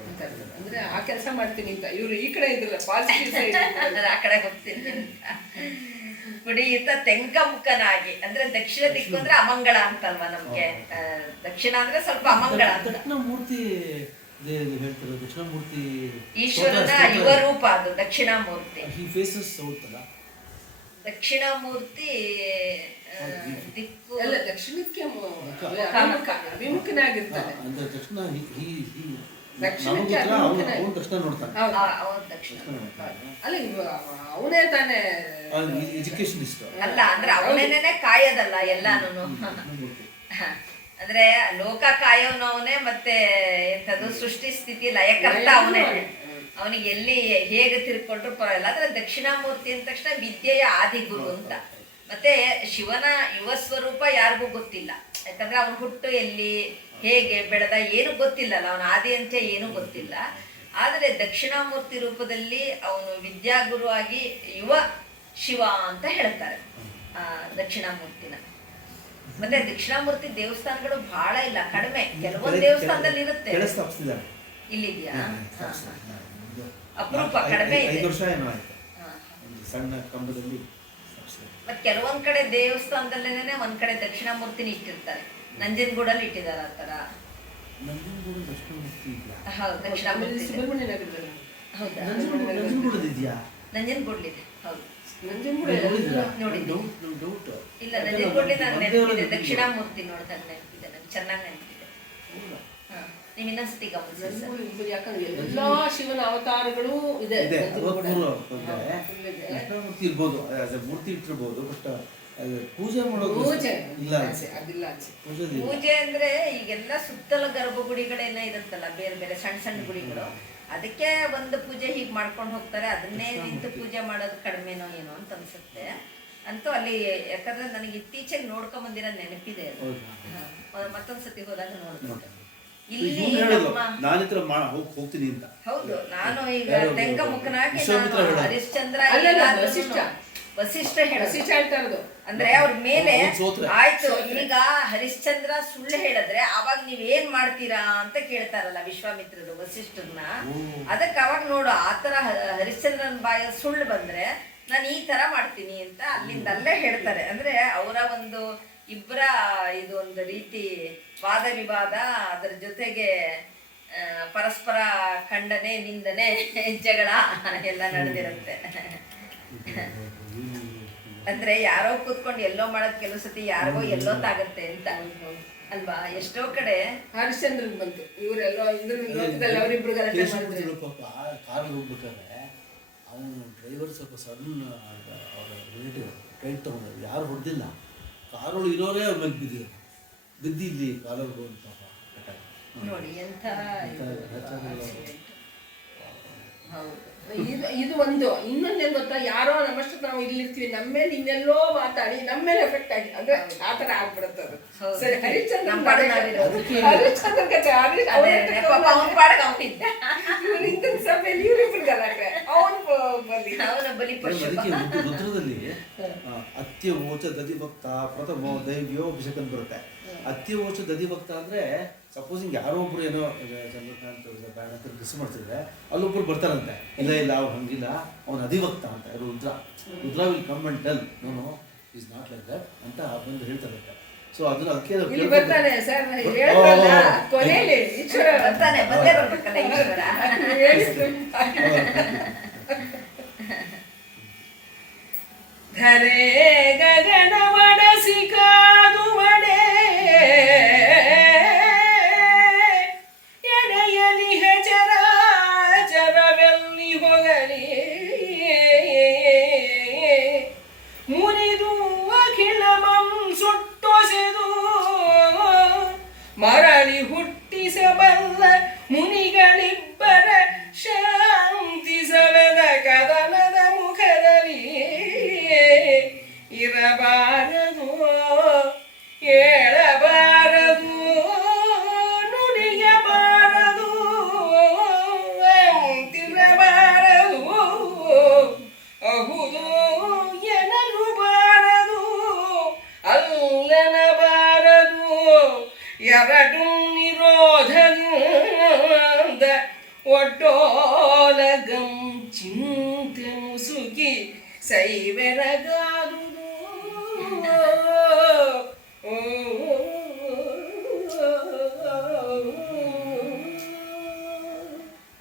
ಅಂದ್ರೆ ಆ ಕೆಲಸ ಮಾಡ್ತೀನಿ ಅಂತ ಇವ್ರು ಈ ಕಡೆ ಇದ್ರಲ್ಲ ಪಾಸಿಟಿವ್ ಸೈಡ್ ಆ ಕಡೆ ಹೋಗ್ತೀನಿ ಅಂತ ಕುಡಿಯುತ್ತ ತೆಂಕಮುಖನಾಗಿ, ಅಂದ್ರೆ ದಕ್ಷಿಣ ದಿಕ್ಕು ಅಂದ್ರೆ ಅಮಂಗಳ ಅಂತಲ್ವಾ ನಮ್ಗೆ, ದಕ್ಷಿಣ ಅಂದ್ರೆ ಸ್ವಲ್ಪ ಅಮಂಗಳ ಅಂತ. ಈಶ್ವರನ ಯುವ ರೂಪ ಅದು ದಕ್ಷಿಣಾಮೂರ್ತಿ. ದಕ್ಷಿಣಾಮೂರ್ತಿ ದಿಕ್ಕು ಎಲ್ಲ ದಕ್ಷಿಣಕ್ಕೆ ವಿಮುಖನಾಗಿರ್ತಾನೆ. ಅಲ್ಲಿ ಅವನೇ ತಾನೇ ಅಲ್ಲ ಅಂದ್ರೆ ಅವನೇನೆ ಕಾಯೋದಲ್ಲ ಎಲ್ಲಾನು. ಅಂದ್ರೆ ಲೋಕ ಕಾಯೋನವನೇ, ಮತ್ತೆ ಎಂಥದ್ದು ಸೃಷ್ಟಿ ಸ್ಥಿತಿ ಲಯಕರ್ತ ಅವನೇ. ಅವನಿಗೆ ಎಲ್ಲಿ ಹೇಗೆ ತಿರ್ಕೊಂಡ್ರು ಪರವಾಗಿಲ್ಲ. ಆದ್ರೆ ದಕ್ಷಿಣಾಮೂರ್ತಿ ಅಂದ ತಕ್ಷಣ ವಿದ್ಯೆಯ ಆದಿಗುರು ಅಂತ. ಮತ್ತೆ ಶಿವನ ಯುವ ಸ್ವರೂಪ ಯಾರಿಗೂ ಗೊತ್ತಿಲ್ಲ, ಯಾಕಂದ್ರೆ ಅವನ ಹುಟ್ಟು ಎಲ್ಲಿ ಹೇಗೆ ಬೆಳೆದ ಏನು ಗೊತ್ತಿಲ್ಲಲ್ಲ, ಅವನ ಆದಿ ಅಂತ್ಯ ಏನು ಗೊತ್ತಿಲ್ಲ. ಆದರೆ ದಕ್ಷಿಣಾಮೂರ್ತಿ ರೂಪದಲ್ಲಿ ಅವನು ವಿದ್ಯಾಗುರು ಆಗಿ ಯುವ ಶಿವ ಅಂತ ಹೇಳ್ತಾರೆ ದಕ್ಷಿಣಾಮೂರ್ತಿನ. ಮತ್ತೆ ದಕ್ಷಿಣಾಮೂರ್ತಿ ದೇವಸ್ಥಾನಗಳು ಬಹಳ ಇಲ್ಲ, ಕಡಿಮೆ, ಕೆಲವೊಂದು ದೇವಸ್ಥಾನದಲ್ಲಿ ಇರುತ್ತೆ. ಇಲ್ಲಿದ್ಯಾ? ಅಪರೂಪ, ಕಡಿಮೆ ಇದೆ. ಮತ್ತೆ ಕೆಲವೊಂದ್ ಕಡೆ ದೇವಸ್ಥಾನದಲ್ಲೇನೆ ಒಂದ್ ಕಡೆ ದಕ್ಷಿಣಾಮೂರ್ತಿನ ಇಟ್ಟಿರ್ತಾರೆ. ನಂಜನಗೂಡಲ್ಲಿ ಇಟ್ಟಿದ್ದಾರೆ ಆ ತರ. ಹೌದು, ದಕ್ಷಿಣಾಮೂರ್ತಿ ಹೌದಾ? ನಂಜನಗೂಡ್ಲಿದೆ. ಹೌದು, ನೋಡಿದ್ದೆ. ಇಲ್ಲ, ನಂಜನಗೂಡ್ಲಿ ನಾನು ನೆನಪಿದೆ. ದಕ್ಷಿಣಾಮೂರ್ತಿ ನೋಡಿದಾಗ ನೆನಪಿದೆ, ನಂಗೆ ಚೆನ್ನಾಗಿ ನೆನಪಿದೆ. ನೀವು ಇನ್ನೊಂದ್ಸತಿ ಗಮನಿಸಿ. ಯಾಕಂದ್ರೆ ಎಲ್ಲಾ ಶಿವನ ಅವತಾರಗಳು ಇದೆ. ಇರ್ಬೋದು, ಮೂರ್ತಿ ಇಟ್ಟಿರ್ಬೋದು, ಬಟ್ ಪೂಜೆ ಮಾಡೋದು ಪೂಜೆ ಅಂದ್ರೆ ಈಗೆಲ್ಲ ಸುತ್ತಲ ಗರ್ಭಗುಡಿಗಳೇನ ಇರುತ್ತಲ್ಲ, ಬೇರೆ ಬೇರೆ ಸಣ್ಣ ಸಣ್ಣ ಗುಡಿಗಳು, ಅದಕ್ಕೆ ಒಂದು ಪೂಜೆ ಹೀಗೆ ಮಾಡ್ಕೊಂಡು ಹೋಗ್ತಾರೆ. ಅದನ್ನೇ ನಿಂತು ಪೂಜೆ ಮಾಡೋದು ಕಡಿಮೆನೋ ಏನೋ ಅಂತ ಅನ್ಸುತ್ತೆ. ಅಂತೂ ಅಲ್ಲಿ ಯಾಕಂದ್ರೆ ನನಗೆ ಇತ್ತೀಚೆಗೆ ನೋಡ್ಕೊಂಡ್ ಬಂದಿರೋ ನೆನಪಿದೆ ಅದು. ಮತ್ತೊಂದ್ಸತಿ ಹೋದಾಗ ನೋಡ್ಬೇಕು. ಇಲ್ಲಿ ಹೇಳೋದು ನಮ್ಮ ನಾನಿತ್ರ ಹೋಗ್ತೀನಿ ಅಂತ. ಹೌದು, ನಾನು ಈಗ ಯಾರು ತೆಂಕಮುಖನಾಗಿ ವಿಶ್ವಾಮಿತ್ರ ನಾನು ಹೇಳೋದು. ಹರಿಶ್ಚಂದ್ರ ಅಲ್ಲಲ್ಲ, ಏನಾದ್ರೂ ವಸಿಷ್ಠ. ವಸಿಷ್ಠ ಹೇಳೋದು. ವಸಿಷ್ಠ ಹೇಳ್ತಾ ಇರೋದು. ಅಂದ್ರೆ ಅವ್ರ ಮೇಲೆ ಅವ್ರು ಸೋತ್ರೆ. ಆಯ್ತು, ಈಗ ಹರಿಶ್ಚಂದ್ರ ಸುಳ್ಳು ಹೇಳಿದ್ರೆ ಅವಾಗ ನೀವ್ ಏನ್ ಮಾಡ್ತೀರಾ ಅಂತ ಕೇಳ್ತಾರಲ್ಲ ವಿಶ್ವಾಮಿತ್ರರು ವಸಿಷ್ಠರನ್ನ. ಅದಕ್ಕೆ ಅವಾಗ ನೋಡು, ಆತರ ಹರಿಶ್ಚಂದ್ರನ ಬಾಯಲ್ಲಿ ಸುಳ್ಳು ಬಂದ್ರೆ ನಾನು ಈ ತರ ಮಾಡ್ತೀನಿ ಅಂತ ಅಲ್ಲಿಂದ ಅಲ್ಲೇ ಹೇಳ್ತಾರೆ. ಅಂದ್ರೆ ಅವರ ಒಂದು ಇಬ್ಬರ ಇದು ಒಂದು ರೀತಿ ವಾದ ವಿವಾದ, ಅದರ ಜೊತೆಗೆ ಪರಸ್ಪರ ಖಂಡನೆ, ನಿಂದನೆ, ಜಗಳ ಎಲ್ಲ ನಡೆದಿರುತ್ತೆ. ಅಂದ್ರೆ ಯಾರೋ ಕೂತ್ಕೊಂಡು ಎಲ್ಲೋ ಮಾಡೋದ್ ಕೆಲವು ಸತಿ ಯಾರಿಗೋ ಎಲ್ಲೋತ್ತಾಗತ್ತೆ ಅಂತ ಅಲ್ವಾ. ಎಷ್ಟೋ ಕಡೆ ಹರಿಶ್ಚಂದ್ರನ್ ಬಂತು, ಇವರೆಲ್ಲೋ ಲೋಕದಲ್ಲಿ ಅವರಿಬ್ರು ಗಲಾಟೆ ಮಾಡಿದ್ರು. ಪಾಪ ಕಾರ್ ಹೋಗ್ಬೇಕಾದ್ರೆ ಅವನು ಡ್ರೈವರ್ ಸ್ವಲ್ಪ ಸಡನ್ ಅವರ ರಿಲೇಟಿವ್ ಕೈ ತಗೊಂಡ್ರು, ಯಾರು ಹೊಡೆದಿಲ್ಲ, ಕಾರೊಳಗೆ ಇರೋರೇ ಅವ್ರ ಮೇಲೆ ಬಿದ್ದು ಇಲ್ಲಿ ಕಾಲವ್ರಿಗೆ ಒಂದು ಪಾಪ ನೋಡಿ ಎಂಥ ಹೌದು. ಇದು ಒಂದು. ಇನ್ನೊಂದೇನು ಗೊತ್ತಾ, ಯಾರೋ ನಮ್ಮಷ್ಟು ನಾವು ಇಲ್ಲಿರ್ತೀವಿ, ನಮ್ಮ ಮೇಲೆ ಇನ್ನೆಲ್ಲೋ ಮಾತಾಡಿ ನಮ್ಮ ಮೇಲೆ ಎಫೆಕ್ಟ್ ಆಗಿ, ಅಂದ್ರೆ ಆ ಥರ ಆಗ್ಬಿಡುತ್ತೆ ಅದು. ಸರಿ, ಹರಿಶ್ಚಂದ್ರನ್ ಸಭೆಯಲ್ಲಿ ಇವರಿಬ್ರು ಗಲಾಟೆ, ಅವನು ಬಲಿ ಪಶು. ಅದಕ್ಕೆ ರುದ್ರದಲ್ಲಿ ಅತ್ಯವೋಚ ದಧಿಭಕ್ತ ಪ್ರಥಮ ದೈವ್ಯೋಭಿಷೇಕ ಅಂತ ಬರುತ್ತೆ. ಅತ್ಯವೋಚ ದಧಿಭಕ್ತ ಅಂದ್ರೆ ಸಪೋಸಿಂಗ್ ಯಾರೋ ಒಬ್ರು ಏನೋ ಚಂದ್ರಕಾಂತ್ ಬ್ಯಾಡ ಅಂತ ಡಿಸ್ ಮಾಡ್ತಿದ್ರೆ ಅಲ್ಲೊಬ್ರು ಬರ್ತಾರಂತೆ, ಇಲ್ಲ ಇಲ್ಲ ಅವ್ರು ಹಂಗಿಲ್ಲ, ಅವನು ಅಧಿಭಕ್ತ ಅಂತ, Rudra will come and tell no is not like that ಅಂತ ಬಂದು ಹೇಳ್ತಾರಂತೆ. ಸೊ ಅದನ್ನ ಅದಕ್ಕೆ ಇಲ್ಲಿ ಬರ್ತಾನೆ ಸರ್, ಹೇಳಿದ್ರಲ್ಲ ಕೊನೆಯಲ್ಲಿ ಈಶ್ವರ ಬರ್ತಾನೆ, ಬಂದೇ ಬರ್ಬೇಕಲ್ಲ ಈಶ್ವರ. ಧರೆ ಗಗನ ಮಡಸಿ ಕಾದು ಮಡೆ ಎಡೆಯಲಿ ಹೆಜರ ಜರವೆಲ್ಲಿ ಹೊಗಲಿ ಮುರಿದು ಅಖಿಲಮಂ ಸುಟ್ಟೊಸೆದು ಮರಳಿ ಹುಟ್ಟಿಸಬಲ್ಲ ಮುನಿಗಳಿಬ್ಬರ ಶಾಂತಿ ಸವೆದ ಕದನದ ಮುಖದಲ್ಲಿ ಇರಬಾರದು, ಏಳಬಾರದು, ನುಡಿಯಬಾರದು, ತಿರಬಾರದು, ಅಹುದು ಎನ್ನಲುಬಾರದು, ಅಲ್ಲನಬಾರದು, ಎರಡು ನಿರೋಧದಿಂದ ಒಟ್ಟೋಲಗಂ ಚಿಂತೆ ಮುಸುಕಿ ಸೈವೆರಗಾದುದು.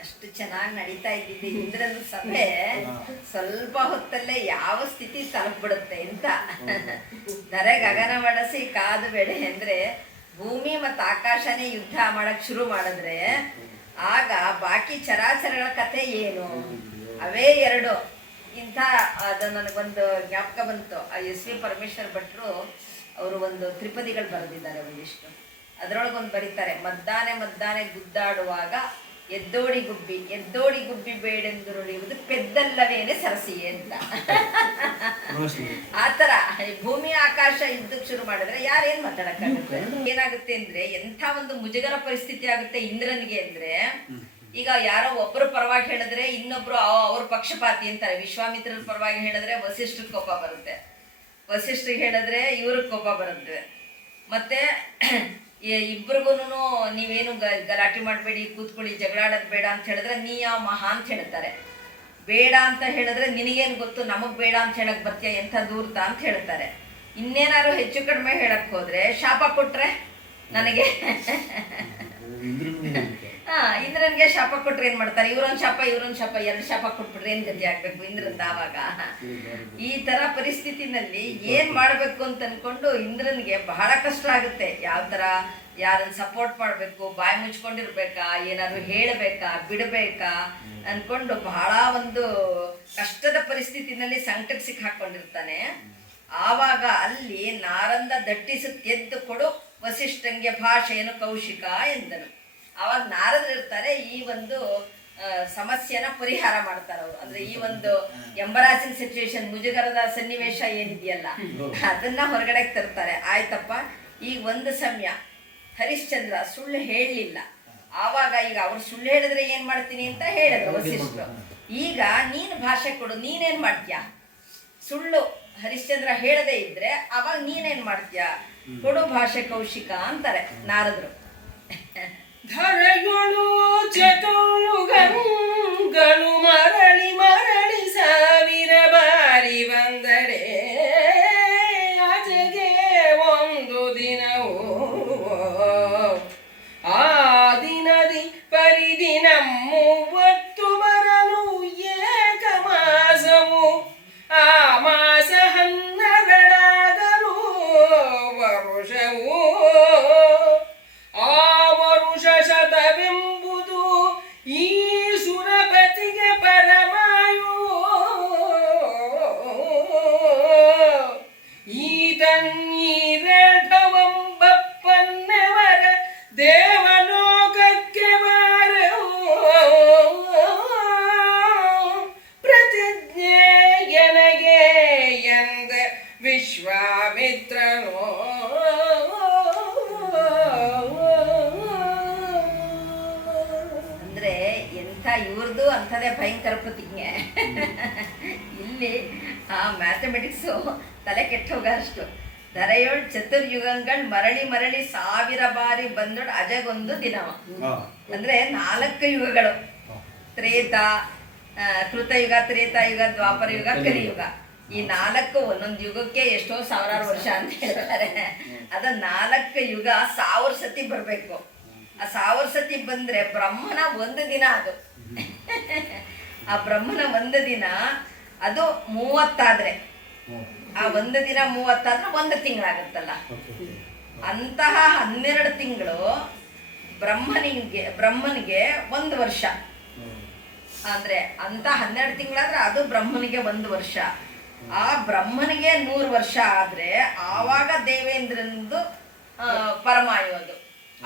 ಅಷ್ಟು ಚೆನ್ನಾಗಿ ನಡೀತಾ ಇದ್ದಿದ್ದೆ ಇಂದ್ರನ ಸಭೆ ಸ್ವಲ್ಪ ಹೊತ್ತಲ್ಲೇ ಯಾವ ಸ್ಥಿತಿ ತಲುಪ್ಬಿಡುತ್ತೆ ಅಂತ. ಧರೆ ಗಗನ ಮಡಸಿ ಕಾದು ಬೆಳೆ ಅಂದ್ರೆ ಭೂಮಿ ಮತ್ತು ಆಕಾಶನೇ ಯುದ್ಧ ಮಾಡಕ್ ಶುರು ಮಾಡಿದ್ರೆ ಆಗ ಬಾಕಿ ಚರಾಚರಗಳ ಕಥೆ ಏನು? ಅವೇ ಎರಡು. ಇಂಥ ಅದು ನನಗೊಂದು ಜ್ಞಾಪಕ ಬಂತು. ಎಸ್ ವಿ ಪರಮೇಶ್ವರ್ ಭಟ್ರು ಅವರು ಒಂದು ತ್ರಿಪದಿಗಳು ಬರೆದಿದ್ದಾರೆ ಒಂದಿಷ್ಟು. ಅದರೊಳಗೊಂದು ಬರೀತಾರೆ, ಮದ್ದಾನೆ ಮದ್ದಾನೆ ಗುದ್ದಾಡುವಾಗ ಎದ್ದೋಡಿ ಗುಬ್ಬಿ ಬೇಡೆಂದುರುಳಿಯುವುದು ಪೆದ್ದಲ್ಲವೇನೆ ಸರಸಿಯೇ ಅಂತ. ಆ ಥರ ಭೂಮಿ ಆಕಾಶ ಯುದ್ಧಕ್ಕೆ ಶುರು ಮಾಡಿದ್ರೆ ಯಾರೇನ್ ಮಾತಾಡಕ್ಕಾಗುತ್ತೆ? ಏನಾಗುತ್ತೆ ಅಂದ್ರೆ ಎಂಥ ಒಂದು ಮುಜುಗರ ಪರಿಸ್ಥಿತಿ ಆಗುತ್ತೆ ಇಂದ್ರನಿಗೆ ಅಂದ್ರೆ, ಈಗ ಯಾರೋ ಒಬ್ಬರು ಪರವಾಗಿ ಹೇಳಿದ್ರೆ ಇನ್ನೊಬ್ರು ಅವ್ರ ಪಕ್ಷಪಾತಿ ಅಂತಾರೆ. ವಿಶ್ವಾಮಿತ್ರರ ಪರವಾಗಿ ಹೇಳಿದ್ರೆ ವಸಿಷ್ಠರ ಕೋಪ ಬರುತ್ತೆ, ವಸಿಷ್ಠರಿಗೆ ಹೇಳಿದ್ರೆ ಇವ್ರಿಗೆ ಕೋಪ ಬರುತ್ತೆ. ಮತ್ತೆ ಇಬ್ರಿಗೂ ನೀವೇನು ಗಲಾಟೆ ಮಾಡಬೇಡಿ, ಕೂತ್ಕೊಳ್ಳಿ, ಜಗಳಾಡೋದು ಬೇಡ ಅಂತ ಹೇಳಿದ್ರೆ ನೀ ಯಾವ ಮಹಾ ಅಂತ ಹೇಳ್ತಾರೆ. ಬೇಡ ಅಂತ ಹೇಳಿದ್ರೆ ನಿನಗೇನು ಗೊತ್ತು, ನಮಗ್ ಬೇಡ ಅಂತ ಹೇಳಕ್ ಬರ್ತೀಯ, ಎಂಥ ದೂರ್ತ ಅಂತ ಹೇಳ್ತಾರೆ. ಇನ್ನೇನಾದ್ರು ಹೆಚ್ಚು ಕಡಿಮೆ ಹೇಳಕ್ ಹೋದ್ರೆ ಶಾಪ ಕೊಟ್ರೆ ನನಗೆ ಇಂದ್ರನ್ಗೆ ಶಾಪ ಕೊಟ್ರೆ ಏನ್ ಮಾಡ್ತಾರೆ? ಇವ್ರೊಂದ್ ಶಾಪ ಎರಡು ಶಾಪ ಕೊಟ್ಬಿಟ್ರೆ ಏನ್ ಗತಿ ಆಗ್ಬೇಕು ಇಂದ್ರಂದ? ಆವಾಗ ಈ ತರ ಪರಿಸ್ಥಿತಿನಲ್ಲಿ ಏನ್ ಮಾಡ್ಬೇಕು ಅಂತ ಅನ್ಕೊಂಡು ಇಂದ್ರನ್ಗೆ ಬಹಳ ಕಷ್ಟ ಆಗುತ್ತೆ. ಯಾವ ತರ ಯಾರನ್ನ ಸಪೋರ್ಟ್ ಮಾಡ್ಬೇಕು, ಬಾಯಿ ಮುಚ್ಕೊಂಡಿರ್ಬೇಕಾ, ಏನಾದ್ರು ಹೇಳಬೇಕಾ, ಬಿಡಬೇಕಾ ಅನ್ಕೊಂಡು ಬಹಳ ಒಂದು ಕಷ್ಟದ ಪರಿಸ್ಥಿತಿನಲ್ಲಿ ಸಂಕಟಕ್ಕೆ ಸಿಕ್ಕಾಕೊಂಡಿರ್ತಾನೆ. ಆವಾಗ ಅಲ್ಲಿ ನಾರಂದ ದಟ್ಟಿಸುತ್ತೆದ್ದು ಕೊಡು ವಸಿಷ್ಠಂಗೆ ಭಾಷೆಯನ್ನು ಕೌಶಿಕ ಎಂದನು. ಅವಾಗ ನಾರದರಿರ್ತಾರೆ, ಈ ಒಂದು ಸಮಸ್ಯೆನ ಪರಿಹಾರ ಮಾಡ್ತಾರೆ ಅವರು. ಅಂದ್ರೆ ಈ ಒಂದು ಎಂಬರಾಸಿಂಗ್ ಸಿಚುವೇಶನ್, ಮುಜುಗರದ ಸನ್ನಿವೇಶ ಏನಿದೆಯಲ್ಲ ಅದನ್ನ ಹೊರಗಡೆ ತರ್ತಾರೆ. ಆಯ್ತಪ್ಪ, ಈಗ ಒಂದು ಸಮಯ ಹರಿಶ್ಚಂದ್ರ ಸುಳ್ಳು ಹೇಳಲಿಲ್ಲ, ಆವಾಗ ಈಗ ಅವ್ರು ಸುಳ್ಳು ಹೇಳಿದ್ರೆ ಏನ್ ಮಾಡ್ತೀನಿ ಅಂತ ಹೇಳಿದ್ರು ವಸಿಷ್ಠರು. ಈಗ ನೀನು ಭಾಷೆ ಕೊಡು, ನೀನೇನ್ ಮಾಡ್ತೀಯ? ಸುಳ್ಳು ಹರಿಶ್ಚಂದ್ರ ಹೇಳದೇ ಇದ್ರೆ ಅವಾಗ ನೀನೇನ್ ಮಾಡ್ತೀಯ? ಕೊಡು ಭಾಷೆ ಕೌಶಿಕ ಅಂತಾರೆ ನಾರದ್ರು. ಧರೆಯೊಳು ಚತುರ್ಯುಗಗಳು ಮರಳಿ ಮರಳಿ ಸಾವಿರ ಬಾರಿ ಬಂದರೆ ಆಚೆಗೆ ಒಂದು ದಿನವು ಆ ದಿನದಿ ಪರಿದಿನ 30 ಬರಲು ಏಕ ಮಾಸವು ಆ ಮಾಸ 12 ವರುಷವು ಆ ವರುಷ ಶತವೆಂಬುದು ಈ ಸುರಪತಿಗೆ ಪರಮಾಯು ಈತನ್ನೀರೆಂಬಪ್ಪನ್ನವರ ದೇವಲೋಕಕ್ಕೆ ಬಾರವು ಪ್ರತಿಜ್ಞೆ ಎನಗೆ ಎಂದ ವಿಶ್ವಾಮಿತ್ರನೋ. ಅಂದ್ರೆ ಎಂಥ ಇವ್ರದ್ದು ಅಂಥದೇ ಭಯಂಕರ ಪ್ರತಿಜ್ಞೆ. ಇಲ್ಲಿ ಆ ಮ್ಯಾಥಮೆಟಿಕ್ಸು ತಲೆ ಕೆಟ್ಟೋಗ ಅಷ್ಟು. ಧರೆಯೋಳ್ ಚತುರ್ಯುಗಗಳು ಮರಳಿ ಮರಳಿ 1000 ಬಾರಿ ಬಂದೋಳು ಅಜಗೊಂದು ದಿನವ. ಅಂದ್ರೆ 4 ಯುಗಗಳು, ತ್ರೇತ, ಕೃತಯುಗ, ತ್ರೇತಾಯುಗ, ದ್ವಾಪರ ಯುಗ, ಕಲಿಯುಗ. ಈ 4 ಒಂದೊಂದು ಯುಗಕ್ಕೆ ಎಷ್ಟೋ ಸಾವಿರಾರು ವರ್ಷ ಅಂತ ಹೇಳ್ತಾರೆ. ಅದ 4 ಯುಗ 1000 ಸತಿ ಬರ್ಬೇಕು. ಆ 1000 ಸತಿ ಬಂದ್ರೆ ಬ್ರಹ್ಮನ ಒಂದು ದಿನ ಅದು. ಆ ಬ್ರಹ್ಮನ ಒಂದು ದಿನ ಅದು 30 ಆದ್ರೆ, ಆ ಒಂದು ದಿನ 30 ಆದ್ರೆ 1 ತಿಂಗಳಾಗತ್ತಲ್ಲ. ಅಂತಹ 12 ತಿಂಗಳು ಬ್ರಹ್ಮನಿಗೆ 1 ವರ್ಷ. ಅಂದ್ರೆ ಅಂತ 12 ತಿಂಗಳಾದ್ರೆ ಅದು ಬ್ರಹ್ಮನಿಗೆ 1 ವರ್ಷ. ಆ ಬ್ರಹ್ಮನಿಗೆ 100 ವರ್ಷ ಆದ್ರೆ ಆವಾಗ ದೇವೇಂದ್ರನದು ಪರಮಾಯು, ಅದು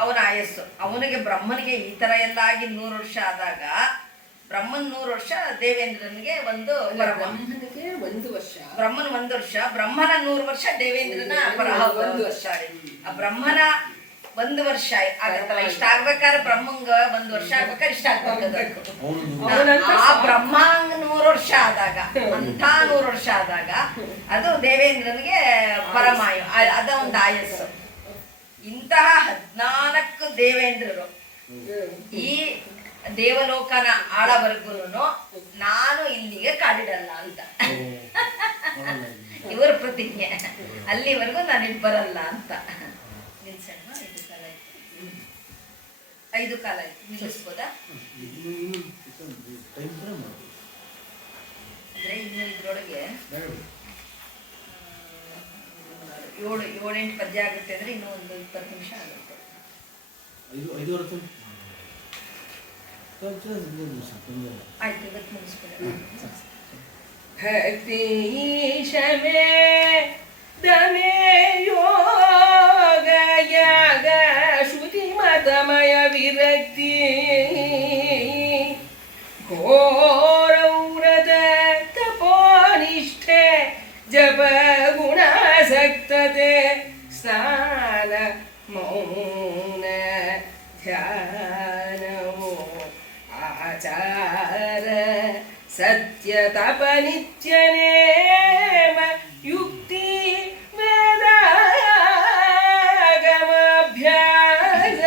ಅವನ ಆಯಸ್ಸು. ಅವನಿಗೆ ಬ್ರಹ್ಮನಿಗೆ ಈ ತರ ಎಲ್ಲ ಆಗಿ 100 ವರ್ಷ ಆದಾಗ ಬ್ರಹ್ಮನ್ 100 ವರ್ಷ, ದೇವೇಂದ್ರನಿಗೆ ಒಂದು ಬ್ರಹ್ಮನಿಗೆ 1 ವರ್ಷ, ಬ್ರಹ್ಮನ್ 1 ವರ್ಷ, ಬ್ರಹ್ಮನ 100 ವರ್ಷ, ದೇವೇಂದ್ರನ 1 ವರ್ಷ. ಆ ಬ್ರಹ್ಮನ 1 ವರ್ಷ ಆಗತ್ತಲ್ಲ. ಇಷ್ಟ ಆಗ್ಬೇಕಾದ್ರೆ ಬ್ರಹ್ಮಂಗ 1 ವರ್ಷ ಆಗ್ಬೇಕಾದ್ರೆ ಇಷ್ಟ ಆಗ್ಬೇಕು. ಆ ಬ್ರಹ್ಮಾಂಗ 100 ವರ್ಷ ಆದಾಗ, ಅಂತ 100 ವರ್ಷ ಆದಾಗ ಅದು ದೇವೇಂದ್ರನಿಗೆ ಪರಮಾಯು, ಅದ ಒಂದು ಆಯಸ್ಸು. ಇಂತಹ 14 ದೇವೇಂದ್ರರು ಈ ದೇವಲೋಕನ ಆಳವರೆಗೂ ನಾನು ಇಲ್ಲಿಗೆ ಕಾಲಿಡಲ್ಲ ಅಂತ ಇವರ ಪ್ರತಿಜ್ಞೆ. ಅಲ್ಲಿವರೆಗೂ ನಾನು ಇಲ್ಲಿ ಬರಲ್ಲ ಅಂತ. 5 ಕಾಲ ಆಯ್ತು, ನಿಲ್ಲಿಸ್ಬೋದಾ? ಅಂದ್ರೆ ಇನ್ನು ಇದ್ರೊಳಗೆ 7-8 ಪದ್ಯ ಆಗುತ್ತೆ ಅಂದ್ರೆ ಇನ್ನೂ ಒಂದು 20 ನಿಮಿಷ ಆಗುತ್ತೆ. 5 ಆಯ್ತು, ಇವತ್ತು ಮುಗಿಸ್ಬಿಡ. ಭಕ್ತೀಶಮೇ ದಮೇ ಯೋಗ ಯಾಗ ಶ್ರುತಿ ಮತಮಯ ವಿರಕ್ತಿ ಘೋರವ್ರತ ತಪೋನಿಷ್ಠೆ ಜಪ ಗುಣಾಸಕ್ತತೆ ಸ್ನಾನ ಮೌನ ಧ್ಯಾನವೋ ಆಚಾರ ಸತ್ಯ ತಪ ನಿತ್ಯ ನೇಮ ಯುಕ್ತಿ ವೇದಾಗಮಾಭ್ಯಾಸ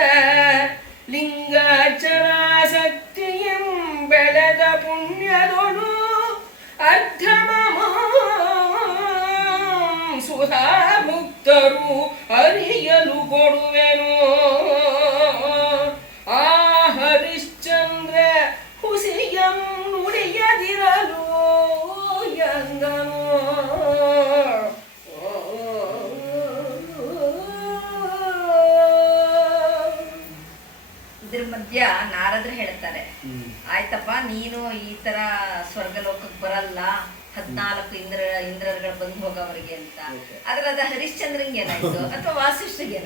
ಲಿಂಗಾರ್ಚನಾಸಕ್ತಿಯಂ ಬೆಳೆದ ಪುಣ್ಯದೊಳು ಅರ್ಧಮಮ ಸುಧಾ ಮುಕ್ತರು ಅರಿಯಲು ಕೊಡುವೆನು. ಆ ಹರಿಶ್ಚಂದ್ರ ಹುಸಿಯಂ ನುಡಿಯದಿರಲು ಎಂದನು. ಇದ್ರ ಮಧ್ಯ ನಾರದ್ರು ಹೇಳ್ತಾರೆ, ಆಯ್ತಪ್ಪ ನೀನು ಈ ತರ ಸ್ವರ್ಗಲೋಕಕ್ಕೆ ಬರಲ್ಲ, 14 ಇಂದ್ರರುಗಳು ಬಂದು ಹೋಗವರಿಗೆ ಅಂತ. ಆದ್ರೆ ಅದ ಹರಿಶ್ಚಂದ್ರಂಗೆ ಏನಾಯ್ತು ಅಥವಾ ವಾಸಿಷ್ಠಿಗೆ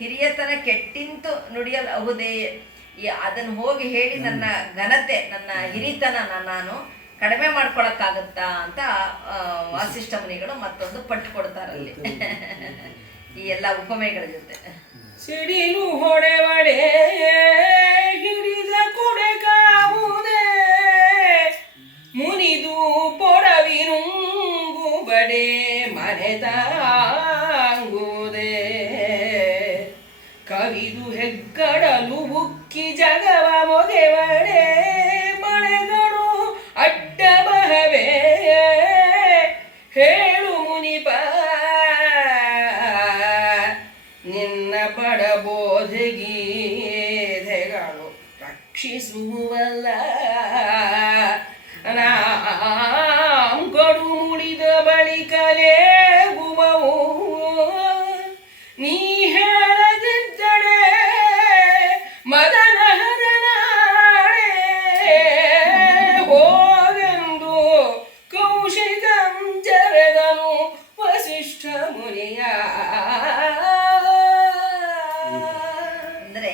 ಹಿರಿಯತನ ಕೆಟ್ಟಿಂತು ನುಡಿಯಲ್ ಅಹುದೇ, ಅದನ್ನ ಹೋಗಿ ಹೇಳಿ ನನ್ನ ಘನತೆ, ನನ್ನ ಹಿರಿತನ ನಾನು ಕಡಿಮೆ ಮಾಡ್ಕೊಳಕ್ಕಾಗತ್ತಾ ಅಂತ ವಾಸಿಷ್ಠ ಮುನಿಗಳು ಮತ್ತೊಂದು ಪಟ್ಟು ಕೊಡ್ತಾರಲ್ಲಿ ಈ ಎಲ್ಲ ಉಪಮೆಗಳ ಜೊತೆ. ಸಿಡಿಲು ಹೊಡೆವಡೆ ಬಡೆ ಮನೆ ತಾಂಗುವುದೇ ಕವಿದು ಹೆಗ್ಗಡಲು ಉಕ್ಕಿ ಜಗವ ಮೊಗೆವಡೆ ಮಳೆಗಳು ಅಡ್ಡ ಬಹವೇ ಹೇಳು ಮುನಿಪ ನಿನ್ನ ಬಡಬೋಧೆಗೀಧೆಗಳು ರಕ್ಷಿಸುವಲ್ಲ ನಾಂಗಳು ಮುಡಿದ ಬಳಿಕಲೇ ಗುಮವು ನೀ ಹೇಳದಿದ್ದಡೆ ಮದನಹರನಾಡೆ ಹೋಗೆಂದು ಕೌಶಿಕಂ ಜರೆದನು ವಸಿಷ್ಠ ಮುನಿಯ. ಅಂದ್ರೆ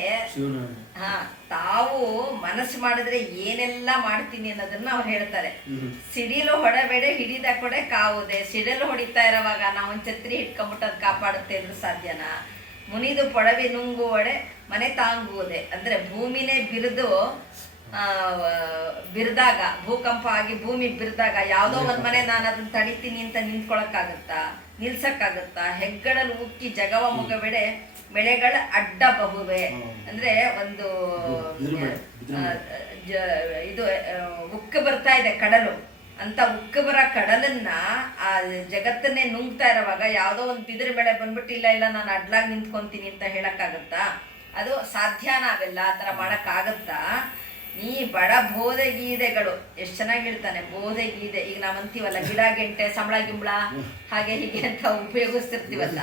ಹಾ, ತಾವು ಮನಸ್ಸು ಮಾಡಿದ್ರೆ ಏನೆಲ್ಲ ಮಾಡ್ತೀನಿ ಅನ್ನೋದನ್ನ ಅವ್ರು ಹೇಳ್ತಾರೆ. ಸಿಡಿಲು ಹೊಡಬೇಡೆ ಹಿಡಿದ ಕೊಡೆ ಕಾವುದೆ. ಸಿಡಿಲು ಹೊಡಿತಾ ಇರೋವಾಗ ನಾವು ಒಂದು ಛತ್ರಿ ಹಿಡ್ಕೊಂಬಿಟ್ಟು ಅದು ಕಾಪಾಡುತ್ತೆ ಅಂದ್ರೆ ಸಾಧ್ಯನಾ? ಮುನಿದು ಪೊಡವೆ ನುಂಗುವಡೆ ಮನೆ ತಾಂಗುವುದೇ ಅಂದ್ರೆ ಭೂಮಿನೇ ಬಿರಿದಾಗ, ಭೂಕಂಪ ಆಗಿ ಭೂಮಿ ಬಿರಿದಾಗ ಯಾವುದೋ ಒಂದ್ ಮನೆ ನಾನು ಅದನ್ನ ತಡಿತೀನಿ ಅಂತ ನಿಂತ್ಕೊಳಕ್ಕಾಗತ್ತಾ? ನಿಲ್ಸಕ್ಕಾಗತ್ತಾ? ಹೆಗ್ಗಡಲು ಉಕ್ಕಿ ಜಗವ ಮುಗಬೇಡೆ ಬೆಳೆಗಳ ಅಡ್ಡ ಬಹುವೆ ಅಂದ್ರೆ ಒಂದು ಇದು ಉಕ್ಕ ಬರ್ತಾ ಇದೆ ಕಡಲು ಅಂತ ಉಕ್ಕ ಬರ ಕಡಲನ್ನ ಆ ಜಗತ್ತನ್ನೇ ನುಂಗ್ತಾ ಇರೋವಾಗ ಯಾವುದೋ ಒಂದು ಬಿದಿರು ಬೆಳೆ ಬಂದ್ಬಿಟ್ಟು ಇಲ್ಲ ನಾನು ಅಡ್ಲಾಗಿ ನಿಂತ್ಕೊಂತೀನಿ ಅಂತ ಹೇಳಕ್ಕಾಗತ್ತಾ? ಅದು ಸಾಧ್ಯನ? ಅವೆಲ್ಲ ಆ ಥರ ಮಾಡೋಕ್ಕಾಗತ್ತಾ? ನೀ ಬಡ ಬೋಧೆ ಗೀದೆಗಳು ಎಷ್ಟು ಚೆನ್ನಾಗಿ ಹೇಳ್ತಾನೆ. ಬೋಧೆ ಗೀದೆ, ಈಗ ನಾವು ಅಂತೀವಲ್ಲ ಗಿಡ ಗೆಂಟೆ ಸಂಬಳ ಗಿಂಬಳ ಹಾಗೆ ಹೀಗೆ ಅಂತ ಉಪಯೋಗಿಸ್ತಿರ್ತೀವಲ್ಲ,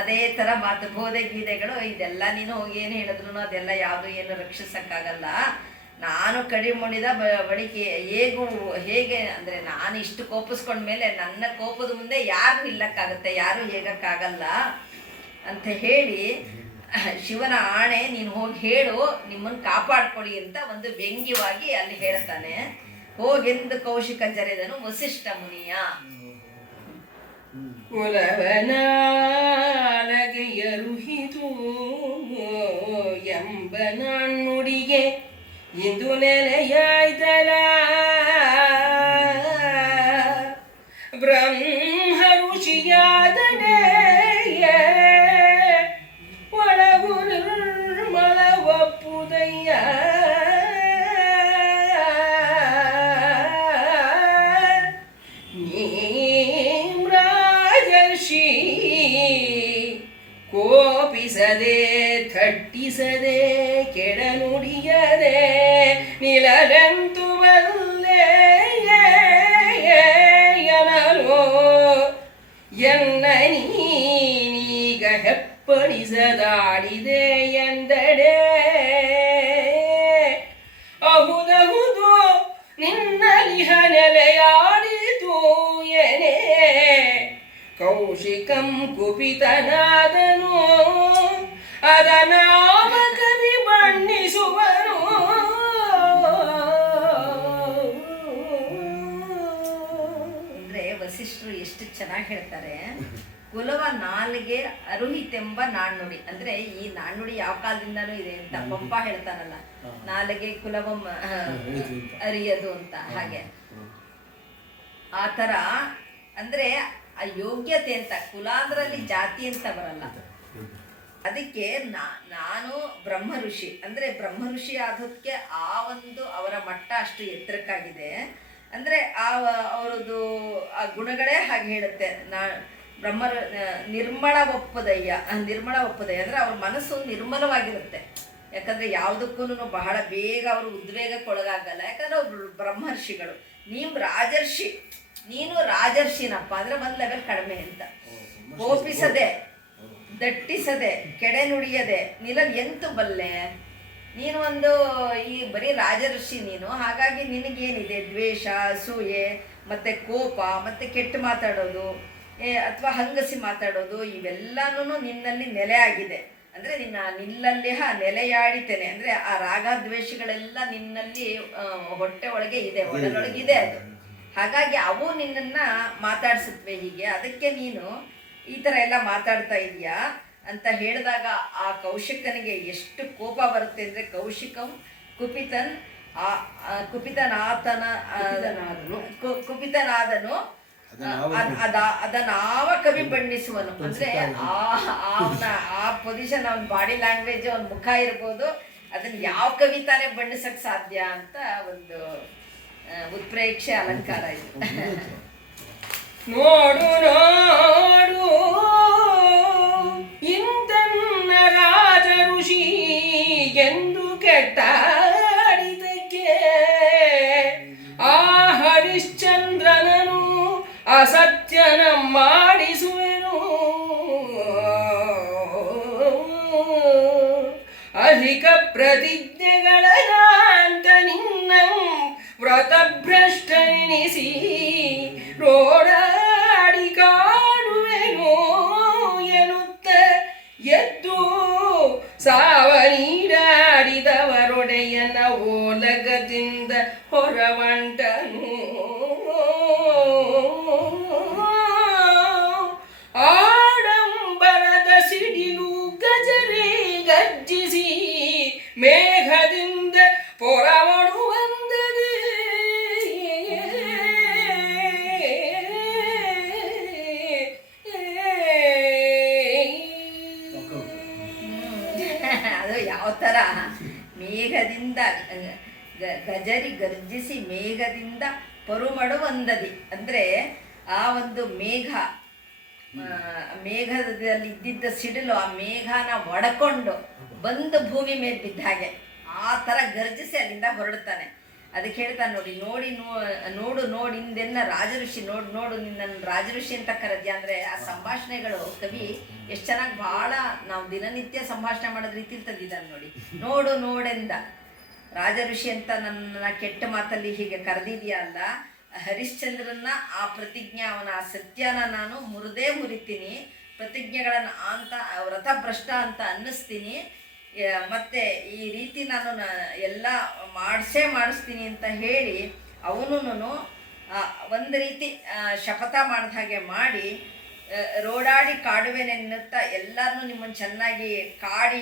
ಅದೇ ಥರ ಮಾತು ಬೋಧೆ ಗೀದೆಗಳು. ಇದೆಲ್ಲ ನೀನು ಹೋಗಿ ಏನು ಹೇಳಿದ್ರು ಅದೆಲ್ಲ ಯಾವುದು ಏನು ರಕ್ಷಿಸಕ್ಕಾಗಲ್ಲ. ನಾನು ಕಡಿಮುಣಿದ ಬಳಿಕೆ ಹೇಗೆ ಅಂದರೆ ನಾನು ಇಷ್ಟು ಕೋಪಿಸ್ಕೊಂಡ್ಮೇಲೆ ನನ್ನ ಕೋಪದ ಮುಂದೆ ಯಾರು ನಿಲ್ಲಕ್ಕಾಗತ್ತೆ, ಯಾರು ಹೇಗಕ್ಕಾಗಲ್ಲ ಅಂತ ಹೇಳಿ ಶಿವನ ಆಣೆ ನೀನು ಹೋಗಿ ಹೇಳು ನಿಮ್ಮನ್ನು ಕಾಪಾಡ್ಕೊಳ್ಳಿ ಅಂತ ಒಂದು ವ್ಯಂಗ್ಯವಾಗಿ ಅಲ್ಲಿ ಹೇಳ್ತಾನೆ. ಹೋಗೆಂದು ಕೌಶಿಕ ಜರೆದನು ವಸಿಷ್ಠ ಮುನಿಯ. ಕುಲವನಾಲಗೆಯರುಹಿತು ಎಂಬ ನಾಣ್ಣುಡಿಗೆ ಇಂದು ನೆಲೆಯಾಯ್ತಲ ಬ್ರಹ್ಮ ಋಷಿಯಾದನೆ ಒಳಗು ನಿರ್ಮಲ ಒಪ್ಪುದಯ್ಯ ನೀಮ್ರಾಜರ್ಷಿ ಕೋಪಿಸದೆ ಥಟ್ಟಿಸದೆ ಕೆಡನುಡಿಯದೆ ನಿಲಲೆಂತು ಬಲ್ಲೆ ಎನಲು ಎನ್ನ ನೀನೀಗ ಹೆಪ್ಪಡಿಸದಾಡಿದೆ ಎಂದಡೆ ಅಹುದಹುದು ನಿನ್ನಲಿಹ ನೆಲೆಯಾಡಿತು ಎನೆ ಕೌಶಿಕಂ ಕುಪಿತನಾದನು ಅದನಾಮ ಕವಿ ಬಣ್ಣಿಸುವನು. ಅಂದ್ರೆ ವಸಿಷ್ಠರು ಎಷ್ಟು ಚೆನ್ನಾಗಿ ಹೇಳ್ತಾರೆ. ಕುಲವ ನಾಲಿಗೆ ಅರುಹಿತೆಂಬ ನಾಣ್ಣುಡಿ ಅಂದ್ರೆ ಈ ನಾಣ್ಣುಡಿ ಯಾವ ಕಾಲದಿಂದನೂ ಇದೆ ಅಂತ ಪಂಪ ಹೇಳ್ತಾನಲ್ಲ, ನಾಲಿಗೆ ಕುಲವಂ ಅರಿಯದು ಅಂತ. ಹಾಗೆ ಆ ಥರ ಅಂದ್ರೆ ಆ ಯೋಗ್ಯತೆ ಅಂತ, ಕುಲ ಅಂದ್ರಲ್ಲಿ ಜಾತಿ ಅಂತ ಬರಲ್ಲ. ಅದಕ್ಕೆ ನಾನು ಬ್ರಹ್ಮ ಋಷಿ ಅಂದ್ರೆ ಬ್ರಹ್ಮ ಋಷಿ ಆದಕ್ಕೆ ಆ ಒಂದು ಅವರ ಮಟ್ಟ ಅಷ್ಟು ಎತ್ತರಕ್ಕಾಗಿದೆ. ಅಂದ್ರೆ ಅವರದ್ದು ಆ ಗುಣಗಳೇ ಹಾಗೆ ಹೇಳುತ್ತೆ. ಬ್ರಹ್ಮ ನಿರ್ಮಳ ಒಪ್ಪದಯ್ಯ ಅಂದ್ರೆ ಅವ್ರ ಮನಸ್ಸು ನಿರ್ಮಲವಾಗಿರುತ್ತೆ. ಯಾಕಂದ್ರೆ ಯಾವುದಕ್ಕೂ ಬಹಳ ಬೇಗ ಅವರು ಉದ್ವೇಗಕ್ಕೊಳಗಾಗಲ್ಲ. ಯಾಕಂದ್ರೆ ಅವ್ರು ಬ್ರಹ್ಮರ್ಷಿಗಳು. ನೀನು ರಾಜರ್ಷಿನಪ್ಪ ಅಂದ್ರೆ ಒಂದ್ ಲೆವೆಲ್ ಕಡಿಮೆ ಅಂತ. ಕೋಪಿಸದೆ ದಟ್ಟಿಸದೆ ಕೆಡೆ ನುಡಿಯದೆ ನಿಲಲ್ ಎಂತು ಬಲ್ಲೆ. ನೀನು ಒಂದು ಈ ಬರೀ ರಾಜರ್ಷಿ ನೀನು. ಹಾಗಾಗಿ ನಿನಗೇನಿದೆ ದ್ವೇಷ, ಅಸೂಯೆ, ಮತ್ತೆ ಕೋಪ, ಮತ್ತೆ ಕೆಟ್ಟು ಮಾತಾಡೋದು ಅಥವಾ ಹಂಗಸಿ ಮಾತಾಡೋದು ಇವೆಲ್ಲನೂ ನಿನ್ನಲ್ಲಿ ನೆಲೆ ಆಗಿದೆ. ಅಂದರೆ ನಿನ್ನಲ್ಲಿ ನೆಲೆಯಾಡಿತೇನೆ ಅಂದರೆ ಆ ರಾಗ ದ್ವೇಷಗಳೆಲ್ಲ ನಿನ್ನಲ್ಲಿ ಹೊಟ್ಟೆ ಒಳಗೆ ಇದೆ, ಒಳಗೊಳಗೆ ಇದೆ ಅದು. ಹಾಗಾಗಿ ಅವು ನಿನ್ನನ್ನು ಮಾತಾಡಿಸುತ್ತವೆ ಹೀಗೆ. ಅದಕ್ಕೆ ನೀನು ಈ ಥರ ಎಲ್ಲ ಮಾತಾಡ್ತಾ ಇದೆಯಾ ಅಂತ ಹೇಳಿದಾಗ ಆ ಕೌಶಿಕನಿಗೆ ಎಷ್ಟು ಕೋಪ ಬರುತ್ತೆ ಅಂದರೆ ಕೌಶಿಕಂ ಕುಪಿತನಾದನು ಅದನ್ನಾವ ಕವಿ ಬಣ್ಣಿಸುವನು ಅಂದ್ರೆ ಆ ಪೊಸಿಷನ್, ಅವನ ಬಾಡಿ ಲ್ಯಾಂಗ್ವೇಜ್, ಅವನ ಮುಖ ಇರ್ಬೋದು, ಅದನ್ನ ಯಾವ ಕವಿ ತಾನೇ ಬಣ್ಣಿಸಕ್ ಸಾಧ್ಯ ಅಂತ ಒಂದು ಉತ್ಪ್ರೇಕ್ಷೆ ಅಲಂಕಾರ ಇದು. ನೋಡು ನೋಡು ಇಂದನ್ನ ರಾಜ ಋಷಿ ಎಂದು ಕೆಟ್ಟಾಡಿದಕ್ಕೆ ಆ ಹರಿಶ್ಚಂದ್ರನನು ಅಸತ್ಯನ ಮಾಡಿಸುವೆನು. ಅಧಿಕ ಪ್ರತಿಜ್ಞೆಗಳ ಅಂತ ನಿನ್ನ ವ್ರತಭ್ರಷ್ಟನೆನಿಸಿ ರೋಡಾಡಿ ಕಾಡುವೆನು ಎನ್ನುತ್ತ ಎದ್ದು ಸಾವನೀಡಾಡಿದವರೊಡೆಯನ ಓಲಗದಿಂದ ಹೊರವಂಟನು. ಆಡಂಬರದ ಸಿಡಿಲು ಗಜರಿ ಗರ್ಜಿಸಿ ಮೇಘದಿಂದ ಪೊರವಡುವಂದದೆ ಅದು ಯಾವ ಥರ ಮೇಘದಿಂದ ಗಜರಿ ಗರ್ಜಿಸಿ ಮೇಘದಿಂದ ಪರುಮಡುವಂದದಿ ಅಂದರೆ ಆ ಒಂದು ಮೇಘದಲ್ಲಿ ಇದ್ದಿದ್ದ ಸಿಡಿಲು ಆ ಮೇಘನ ಒಡಕೊಂಡು ಬಂದು ಭೂಮಿ ಮೇಲೆ ಬಿದ್ದ ಹಾಗೆ ಆ ಥರ ಗರ್ಜಿಸಿ ಅಲ್ಲಿಂದ ಹೊರಡ್ತಾನೆ. ಅದಕ್ಕೆ ಹೇಳ್ತಾನೆ ನೋಡಿ, ನೋಡು ನಿಂದೆನ್ನ ರಾಜಋಷಿ, ನೋಡು ನಿನ್ನ ರಾಜಋಷಿ ಅಂತ ಕರೆದ್ಯಾ. ಅಂದರೆ ಆ ಸಂಭಾಷಣೆಗಳು ಕವಿ ಎಷ್ಟು ಚೆನ್ನಾಗಿ, ಭಾಳ ನಾವು ದಿನನಿತ್ಯ ಸಂಭಾಷಣೆ ಮಾಡೋದ್ ರೀತಿಲಿ ತಂದಿದ್ದಾನೆ ನೋಡಿ. ನೋಡೆಂದ ರಾಜಋಷಿ ಅಂತ ನನ್ನ ಕೆಟ್ಟ ಮಾತಲ್ಲಿ ಹೀಗೆ ಕರೆದಿದ್ಯಾ ಅಲ್ಲ, ಹರಿಶ್ಚಂದ್ರನ ಆ ಪ್ರತಿಜ್ಞೆ, ಅವನ ಆ ಸತ್ಯನ ನಾನು ಮುರಿತೀನಿ, ಪ್ರತಿಜ್ಞೆಗಳನ್ನು ಅಂತ ವ್ರತಭ್ರಷ್ಟ ಅಂತ ಅನ್ನಿಸ್ತೀನಿ, ಮತ್ತೆ ಈ ರೀತಿ ನಾನು ಎಲ್ಲ ಮಾಡಿಸ್ತೀನಿ ಅಂತ ಹೇಳಿ ಅವನು ಒಂದು ರೀತಿ ಶಪಥ ಮಾಡಿದ ಹಾಗೆ ಮಾಡಿ ರೋಡಾಡಿ ಕಾಡುವೆನೆನ್ನುತ್ತಾ ಎಲ್ಲರನ್ನೂ ನಿಮ್ಮನ್ನು ಚೆನ್ನಾಗಿ ಕಾಡಿ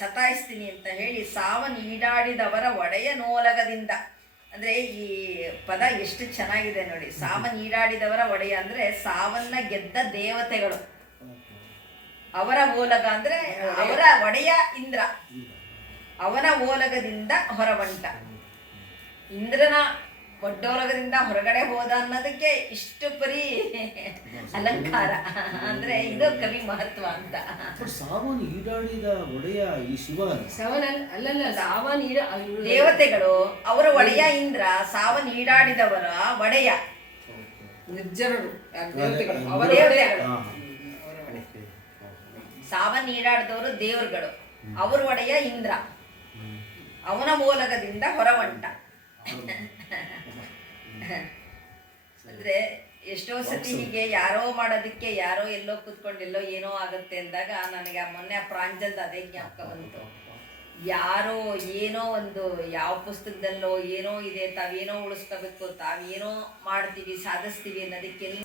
ಸತಾಯಿಸ್ತೀನಿ ಅಂತ ಹೇಳಿ ಸಾವನ್ನೀಡಾಡಿದವರ ಒಡೆಯ ನೋಲಗದಿಂದ. ಅಂದರೆ ಈ ಪದ ಎಷ್ಟು ಚೆನ್ನಾಗಿದೆ ನೋಡಿ. ಸಾವನ್ನೀಡಾಡಿದವರ ಒಡೆಯ ಅಂದರೆ ಸಾವನ್ನ ಗೆದ್ದ ದೇವತೆಗಳು, ಅವರ ಓಲಗ ಅಂದರೆ ಅವರ ಒಡೆಯ ಇಂದ್ರ, ಅವನ ಓಲಗದಿಂದ ಹೊರವಂಟ. ಇಂದ್ರನ ಒಡ್ಡೋಲಗದಿಂದ ಹೊರಗಡೆ ಹೋದ ಅನ್ನೋದಕ್ಕೆ ಇಷ್ಟು ಪರಿ ಅಲಂಕಾರ. ಅಂದ್ರೆ ಇದು ಕವಿ ಮಹತ್ವ ಅಂತ. ಸಾವನ್ ಈಡಾಡಿದ ಒಡೆಯ ಈ ಶಿವ ಅಲ್ಲಲ್ಲ, ಸಾವನ್ ದೇವತೆಗಳು, ಅವರ ಒಡೆಯ ಇಂದ್ರ, ಸಾವನ್ ಈಡಾಡಿದವರ ಒಡೆಯ ನಿರ್ಜರರು ದೇವತೆಗಳು. ಸಾವನ್ ಈಡಾಡಿದವರು ದೇವರುಗಳು, ಅವ್ರ ಒಡೆಯ ಇಂದ್ರ, ಅವನ ಮೂಲಕದಿಂದ ಹೊರವಂಟ. ಅಂದ್ರೆ ಎಷ್ಟೋ ಸತಿ ಹೀಗೆ ಯಾರೋ ಮಾಡೋದಕ್ಕೆ ಯಾರೋ ಎಲ್ಲೋ ಕೂತ್ಕೊಂಡೆಲ್ಲೋ ಏನೋ ಆಗುತ್ತೆ ಅಂದಾಗ ನನಗೆ ಮೊನ್ನೆ ಪ್ರಾಂಜಲ್ದ ಅದೇ ಜ್ಞಾಪಕ ಬಂತು. ಯಾರೋ ಏನೋ ಒಂದು ಯಾವ ಪುಸ್ತಕದಲ್ಲೋ ಏನೋ ಇದೆ, ತಾವೇನೋ ಉಳಿಸ್ಕೋಬೇಕು, ತಾವೇನೋ ಮಾಡ್ತೀವಿ, ಸಾಧಿಸ್ತೀವಿ ಅನ್ನೋದಕ್ಕೆಲ್ಲ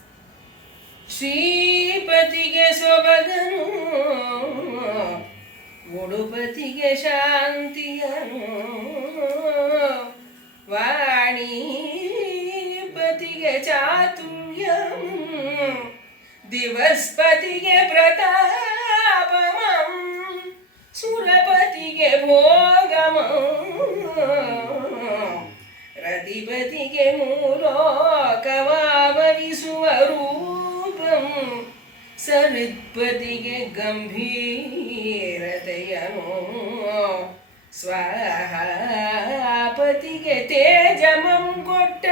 ಶ್ರೀಪತಿಗೆ ಸೊಬಗನು ಉಡುಪತಿಗೆ ಶಾಂತಿಯನು, ವಾಣಿಪತಿಗೆ ಚಾತುರ್ಯಂ, ದಿವಸ್ಪತಿಗೆ ಪ್ರತಾಪಮಂ, ಸುರಪತಿಗೆ ಭೋಗಮಂ, ರತಿಪತಿಗೆ ಮೂಲೋಕವಾವರಿಸುವ ರೂಪಂ, ಸರಿತ್ಪತಿಗೆ ಗಂಭೀರತೆಯನು, ಸ್ವಾಹಾಪತಿಗೆ ತೇಜಮಂ ಕೊಟ್ಟ